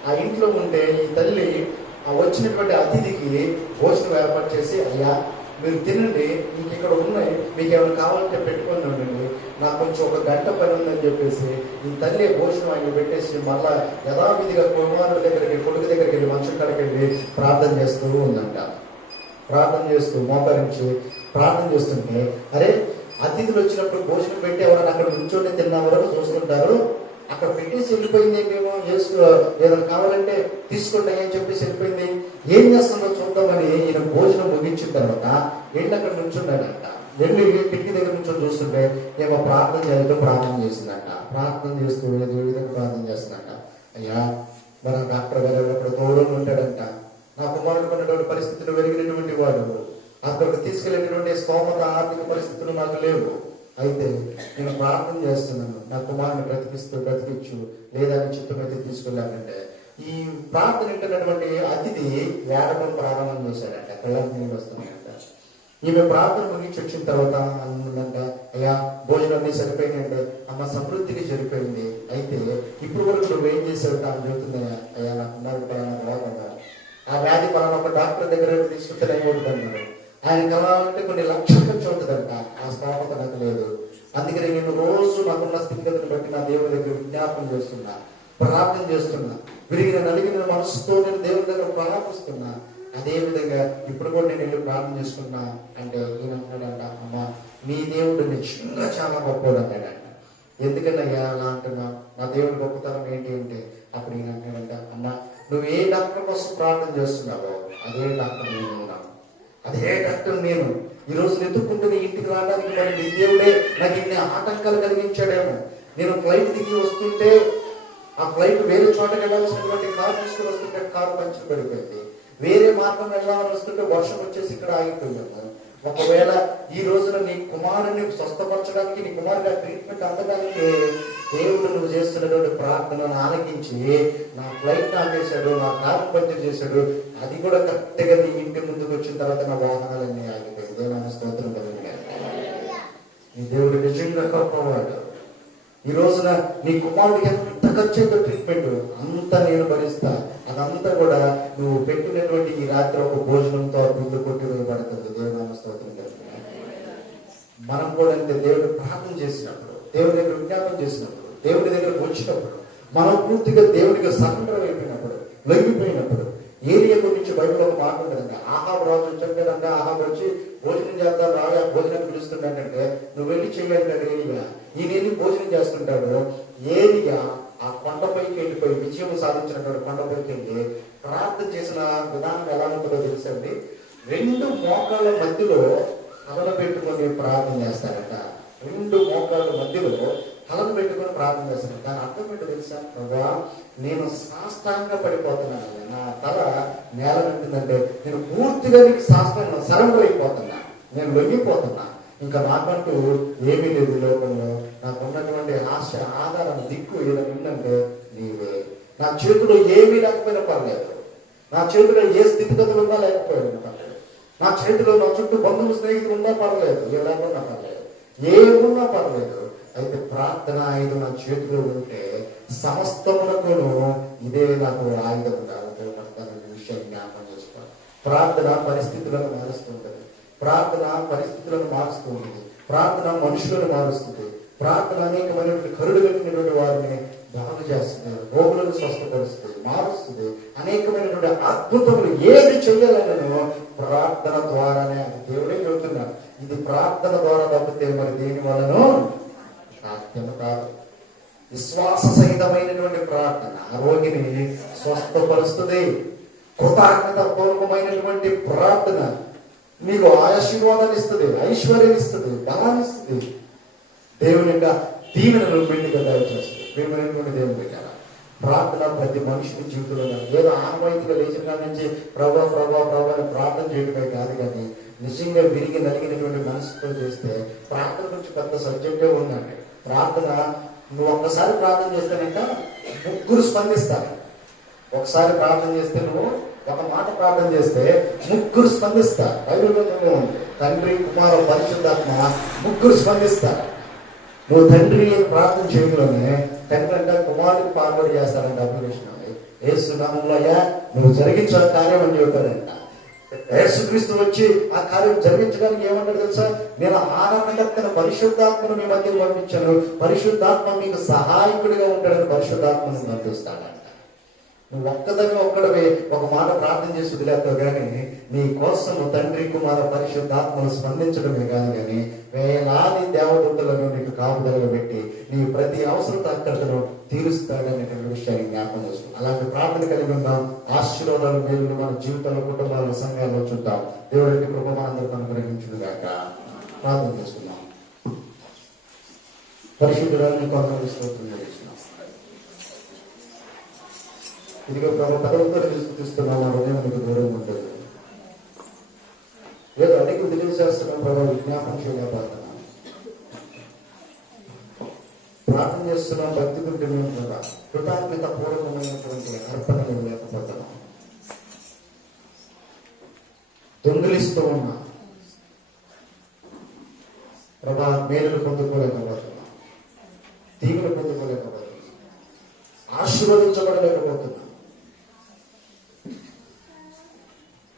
ఆ ఇంట్లో ఉంటే ఈ తల్లి ఆ వచ్చినటువంటి అతిథికి భోజనం ఏర్పాటు చేసి, అయ్యా మీరు తినండి, మీకు ఇక్కడ ఉన్నాయి, మీకు ఏమైనా కావాలంటే పెట్టుకొని ఉండండి, నాకు కొంచెం ఒక గంట పని ఉందని చెప్పేసి ఈ తల్లి భోజనం ఆయన పెట్టేసి మళ్ళా యథావిధిగా కుమారుడి దగ్గరికి, కొడుకు దగ్గరికి వెళ్ళి మంచం కాడికి వెళ్ళి ప్రార్థన చేస్తూ ఉందంట. ప్రార్థన చేస్తూ మోకరించి ప్రార్థన చేస్తుంటే, అరే అతిథులు వచ్చినప్పుడు భోజనం పెట్టి ఎవరైనా అక్కడ నుంచోని తిన్న వరకు చూస్తుంటారు, అక్కడ పెట్టేసి వెళ్ళిపోయింది, మేము ఏదైనా కావాలంటే తీసుకోండి అని చెప్పేసి వెళ్ళిపోయింది, ఏం చేస్తుందో చూద్దామని ఈయన భోజనం ముగించిన తర్వాత వెళ్ళి అక్కడ నుంచున్నాడంట. వెళ్ళి కిటికీ దగ్గర నుంచి చూస్తుంటే ఏమో ప్రార్థన చేయాలంటే ప్రార్థన చేసిందంట. ప్రార్థన చేస్తూ ఏ విధంగా ప్రార్థన చేస్తుందంట, అయ్యా మన డాక్టర్ గారు అక్కడ దూరంగా ఉంటాడంట, నా కుమారుడు ఉన్నటువంటి పరిస్థితులు వెలిగినటువంటి వాడు, అక్కడికి తీసుకెళ్ళినటువంటి స్తోమత ఆర్థిక పరిస్థితులు నాకు లేవు, అయితే నేను ప్రార్థన చేస్తున్నాను, నా కుమారుని బ్రతికించు, లేదా చిత్తమైతే తీసుకెళ్ళాలంటే ఈ ప్రార్థన వింటున్నటువంటి అతిథి ఏడవడం ప్రారంభం చేశాడంట. కళ్ళకి నీళ్ళు వస్తున్నాయంట. ఈమె ప్రార్థన ముగించి వచ్చిన తర్వాత అనుకుందంట, అయ్యా భోజనం అన్ని సరిపోయినాయంటే, అమ్మ సమృద్ధికి సరిపోయింది, అయితే ఇప్పుడు వరకు నువ్వేం చేసావు అని చెబుతుందయ్యా, అయ్యా నా కుమారుడు పలానా రోగం, ఆ వ్యాధి పలానా ఒక డాక్టర్ దగ్గర తీసుకుంటే ఏమవుతుందన్నాడు, ఆయన కలవాలంటే కొన్ని లక్షల ఖర్చు అవుతుందంట, ఆ స్థాపక నాకు లేదు, అందుకని నేను రోజు నాకున్న స్థితిగతిని బట్టి నా దేవుడి దగ్గర విజ్ఞాపన చేస్తున్నా, ప్రార్థన చేస్తున్నా, విరిగిన నలిగిన మనసుతో నేను దేవుడి దగ్గర ప్రార్థిస్తున్నా, అదే విధంగా ఇప్పుడు కూడా నేను వెళ్ళి ప్రార్థన చేసుకున్నా అంటే ఈయన అన్నాడంట, అమ్మ నీ దేవుడు నిజంగా చాలా గొప్పవాడు అన్నాడంట. ఎందుకన్నయ్యా అలా అంటున్నా, నా దేవుడి గొప్పతనం ఏంటి అంటే అప్పుడు ఈయన అన్నాడంట, అమ్మ నువ్వు ఏ డాక్టర్ కోసం ప్రార్థన చేస్తున్నావో అదే డాక్టర్ నేను ఉన్నాను, అదే డాక్టర్ నేను. ఈరోజు వెతుక్కుంటూ నీ ఇంటికి రావడానికి మరి నీ దేవుడే నాకు ఇన్ని ఆటంకాలు కలిగించాడేమో. నేను ఫ్లైట్ దిగి వస్తుంటే ఆ ఫ్లైట్ వేరే చోటకి వెళ్ళాల్సినటువంటి కారు తీసుకుని వస్తుంటే కారు పంచర్ పడిపోయింది, వేరే మార్గం వెళ్ళాలని వస్తుంటే వర్షం వచ్చేసి ఇక్కడ ఆగిపోయాము. ఒకవేళ ఈ రోజున నీ కుమారుని స్వస్థపరచడానికి, నీ కుమారుడి ట్రీట్మెంట్ అందడానికి దేవుడు నువ్వు చేస్తున్నటువంటి ప్రార్థనను ఆలకించి నా ఫ్లైట్ ఆపేశాడు, నా కారు పంచర్ చేశాడు, అది కూడా కరెక్ట్గా నీ ఇంటి ముందుకు వచ్చిన తర్వాత నా వాహనాలన్నీ ఆగిపోయాయి. దేవుని స్తోత్రం కలుగుతుంది. నీ దేవుడు నిజంగా గొప్పవాడు. ఈ రోజున నీ కుమారుడికి ఎంత ఖర్చు ట్రీట్మెంట్ అంతా నేను భరిస్తా. అదంతా కూడా నువ్వు పెట్టినటువంటి ఈ రాత్రి ఒక భోజనంతో ముందు కొట్టి వేయబడుతుంది. దేవుని స్తోత్రం కలుగుతుంది. మనం కూడా అంటే దేవుడు ప్రార్థన చేసినప్పుడు, దేవుడి దగ్గర విజ్ఞాపన చేసినప్పుడు, దేవుడి దగ్గరకు వచ్చినప్పుడు, మనం పూర్తిగా దేవుడికి సరెండర్ అయిపోయినప్పుడు, లొంగిపోయినప్పుడు, ఏరియా గురించి బయటలో ఒక మాట ఉంటుందంటే, ఆహాబు రాజు చెప్పాడంటే, ఆహాబు వచ్చి భోజనం చేద్దాం రాగా భోజనం పిలుస్తుంటాడంటే, నువ్వు వెళ్ళి చెయ్యాలంటే ఏలియా, ఈయన వెళ్ళి భోజనం చేస్తుంటాడు. ఏలియా ఆ కొండపైకి వెళ్ళిపోయి విజయం సాధించినటువంటి కొండపైకి వెళ్ళి ప్రార్థన చేసిన విధానం ఎలా ఉంటుందో తెలుసండి. 2 మోకాళ్ళ మధ్యలో తలను పెట్టుకొని ప్రార్థన చేస్తారట. 2 మోకాళ్ళ మధ్యలో తలను పెట్టుకొని ప్రార్థన చేస్తారట. దాని అర్థం ఏంటో తెలుసా? ప్రభా, నేను సాష్టాంగ పడిపోతున్నాను, నా తల నేల ఉంటుందంటే నేను పూర్తిగా నీకు సాష్టాంగ సరెండర్ అయిపోతున్నా, నేను లొంగిపోతున్నా. ఇంకా నాకంటూ ఏమీ లేదు లోకంలో. నాకు ఉన్నటువంటి ఆశ, ఆధారం, దిక్కు ఏదైనా ఉందంటే నీవే. నా చేతిలో ఏమీ లేకపోయినా పర్లేదు, నా చేతిలో ఏ స్థితిగతులు ఉన్నా లేకపోయినా పర్లేదు, నా చేతిలో నా చుట్టూ బంధువులు స్నేహితులు ఉన్నా పర్లేదు, ఏ లేకున్నా పర్లేదు, ఏమున్నా పర్లేదు. అయితే ప్రార్థన ఆయుధం నా చేతిలో ఉంటే సమస్తమునకును ఇదే నాకు ఆయుధం కాదు. విషయాన్ని జ్ఞాపకం చేసుకోవాలి. ప్రార్థన పరిస్థితులను మారుస్తుంటది. ప్రార్థన పరిస్థితులను మారుస్తూ ఉంటుంది. ప్రార్థన మనుషులను మారుస్తుంది. ప్రార్థన అనేకమైనటువంటి కరుడు కలిగినటువంటి వారిని బాగు చేస్తుంది, రోగులను స్వస్థపరుస్తుంది, మారుస్తుంది. అనేకమైనటువంటి అద్భుతములు ఏది చేయాలనో ప్రార్థన ద్వారానే. అది దేవుడే చెబుతున్నాడు, ఇది ప్రార్థన ద్వారా తప్పితే మరి దేని వలనో సాధ్యము కాదు. విశ్వాస సహితమైనటువంటి ప్రార్థన ఆ రోగిని స్వస్థపరుస్తుంది. కృతజ్ఞత పూర్వకమైనటువంటి ప్రార్థన నీకు ఆశీర్వాదాన్ని ఇస్తుంది, ఐశ్వర్యాన్ని ఇస్తుంది, బలాన్ని ఇస్తుంది. దేవుని యొక్క దీవెనలు మెండుగా దయచేస్తుంది. ప్రియమైనటువంటి దేవుని పెట్టారా, ప్రార్థన ప్రతి మనుషుని జీవితంలో ఏదో ఆనవాయితీగా లేచిన కాడి నుంచి ప్రభా ప్రభా ప్రభా అని ప్రార్థన చేయడమే కాదు, కానీ నిజంగా విరిగి నలిగినటువంటి మనసుతో చేస్తే ప్రార్థన గురించి పెద్ద సబ్జెక్టే ఉందండి. ప్రార్థన నువ్వు ఒక్కసారి ప్రార్థన చేస్తేనంట 3 స్పందిస్తారు. ఒకసారి ప్రార్థన చేస్తే, నువ్వు ఒక మాట ప్రార్థన చేస్తే 3 స్పందిస్తారు. బైబిల్లో ఉంది, తండ్రి, కుమార, పరిశుద్ధాత్మ 3 స్పందిస్తారు. నువ్వు తండ్రి ప్రార్థన చేయడంలోనే తండ్రి అంటే కుమారుడికి ఫార్వర్డ్ చేస్తారంట అప్లికేషన్. యేసునామములో అయ్యా నువ్వు జరిగించిన కార్యం అని చెప్పారంట. యేసుక్రీస్తు వచ్చి ఆ కార్యం జరిగించడానికి ఏమంటారు తెలుసా? నేను ఆనందకర్తన పరిశుద్ధాత్మను మీ మధ్య పంపించాను, పరిశుద్ధాత్మ మీకు సహాయకుడిగా ఉంటాడని పరిశుద్ధాత్మను పంపిస్తాడంట. నువ్వు ఒక్కడవే ఒక మాట ప్రార్థన చేసి వదిలేస్తావు, కానీ నీ కోసం తండ్రి, కుమార, పరిశుద్ధాత్మను స్పందించడమే కాదు, కానీ వేలాది దేవదూతలను నీకు కాపుదలను పెట్టి నీ ప్రతి అవసరత అక్కడను తీరుస్తాడనేటువంటి విషయాన్ని జ్ఞాపకం చేసుకుంటాం. అలాంటి ప్రార్థన కలిగి ఉందాం. ఆశీర్వాదాలు, మేలు మన జీవితంలో, కుటుంబాల సంఘాల్లో చూద్దాం. దేవుడి కృప మనందరికీ అనుగ్రహించుగాక. ప్రార్థన చేసుకుందాం. పరిశుద్ధురాన్ని కొంతమంది స్తోత్రం చేస్తున్నాం. ఇదిగో ప్రభు పదవుతో తీసుకున్నాం, ఆ హృదయం మీకు దూరం ఉంటుంది. ఏదో అడిగి తెలియజేస్తున్నాం ప్రభావ, విజ్ఞాపనం చేయలేకపోతున్నాం. ప్రార్థన చేస్తున్నాం, భక్తి గురించి ప్రభావ, కృతజ్ఞత పూర్వకమైనటువంటి అర్పణ లేకపోతున్నాం. దొంగిలిస్తూ ఉన్నాం ప్రభా, మేలు పొందుకోలేకపోతున్నాం, దీవులు పొందుకోలేకపోతున్నాం, ఆశీర్వదించబడలేకపోతున్నాం.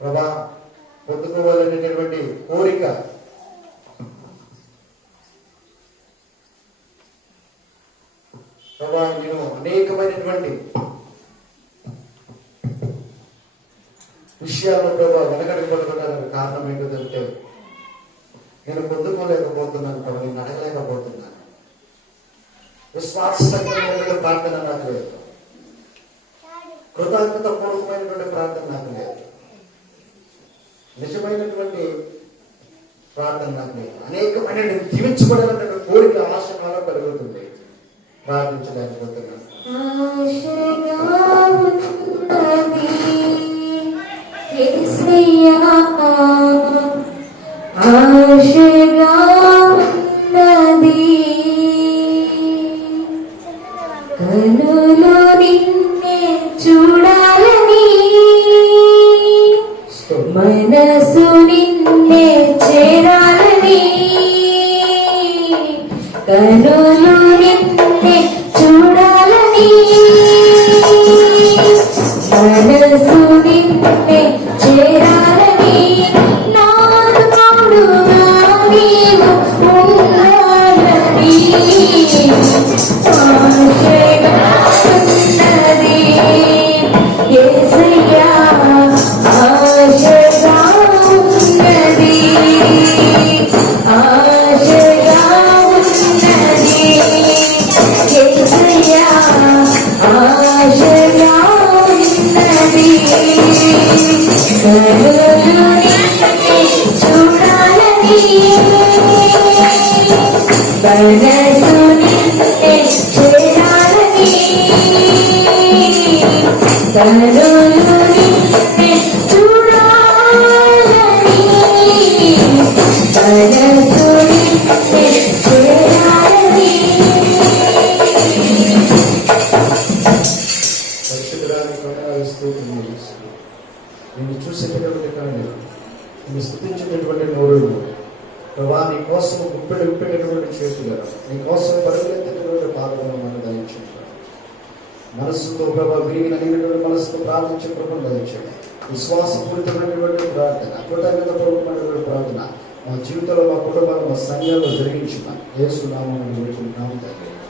ప్రభా, పొందుకోవాలనేటటువంటి కోరిక ప్రభా, నేను అనేకమైనటువంటి విషయాల్లో ప్రభా వెనకడిపోవడానికి కారణం ఏంటంటే నేను పొందుకోలేకపోతున్నాను ప్రభా, నేను అడగలేకపోతున్నాను. విశ్వాసమైనటువంటి ప్రార్థన నాకు లేదు, కృతజ్ఞత పూర్వకమైనటువంటి ప్రార్థన నాకు లేదు, నిజమైనటువంటి ప్రార్థన నాకు లేదు. అనేకమైన జీవించబడాలన్న కోరిక, ఆశ నాలో కలుగుతుంది. ప్రార్థించలేకపోతున్నాను. యేసయ్యా ఆశగా ఉన్నది కనులు నిన్నే చూడాలని మనసు నిన్నే చేరాలని కనులు నిన్నే చూడాలని మనసు నిన్నే చేరాలని నాడు తోడుగా నీవు ఉండాలని ఆశగా ఉన్నది యేసయ్యా ఆశగా ఉన్నది ఆశగా ఉన్నది యేసయ్యా ఆశగా ఉన్నది కనులు నిన్నే చూడాలని మనసు నిన్నే చేరాలని కనులు నిన్నే చూడాలని మనసు నిన్నే చేరాలని పరిశుద్ధురానికి వందనాలు స్తోత్రములు చేస్తున్నాను. నిన్ను చూసేటటువంటి కన్నులు, నిన్ను స్తుతించేటటువంటి నోరులు, ప్రభా నీ కోసం గుప్పెటటువంటి చేతులు, నీ కోసం పరుగులెత్తేటటువంటి పాదములు మనం దయచేయండి. మనస్సుతో ప్రభా విరిగి నలిగినటువంటి మనస్సుతో ప్రార్థించే ప్రభుత్వం దయచేయండి. విశ్వాసపూరితమైనటువంటి ప్రార్థన, కృతజ్ఞతపూర్వకమైనటువంటి ప్రార్థన మా జీవితంలో, మా కుటుంబంలో, మా సంఘంలో జరిగించిన యేసు నామమున వేడుకుంటున్నాము తండ్రి.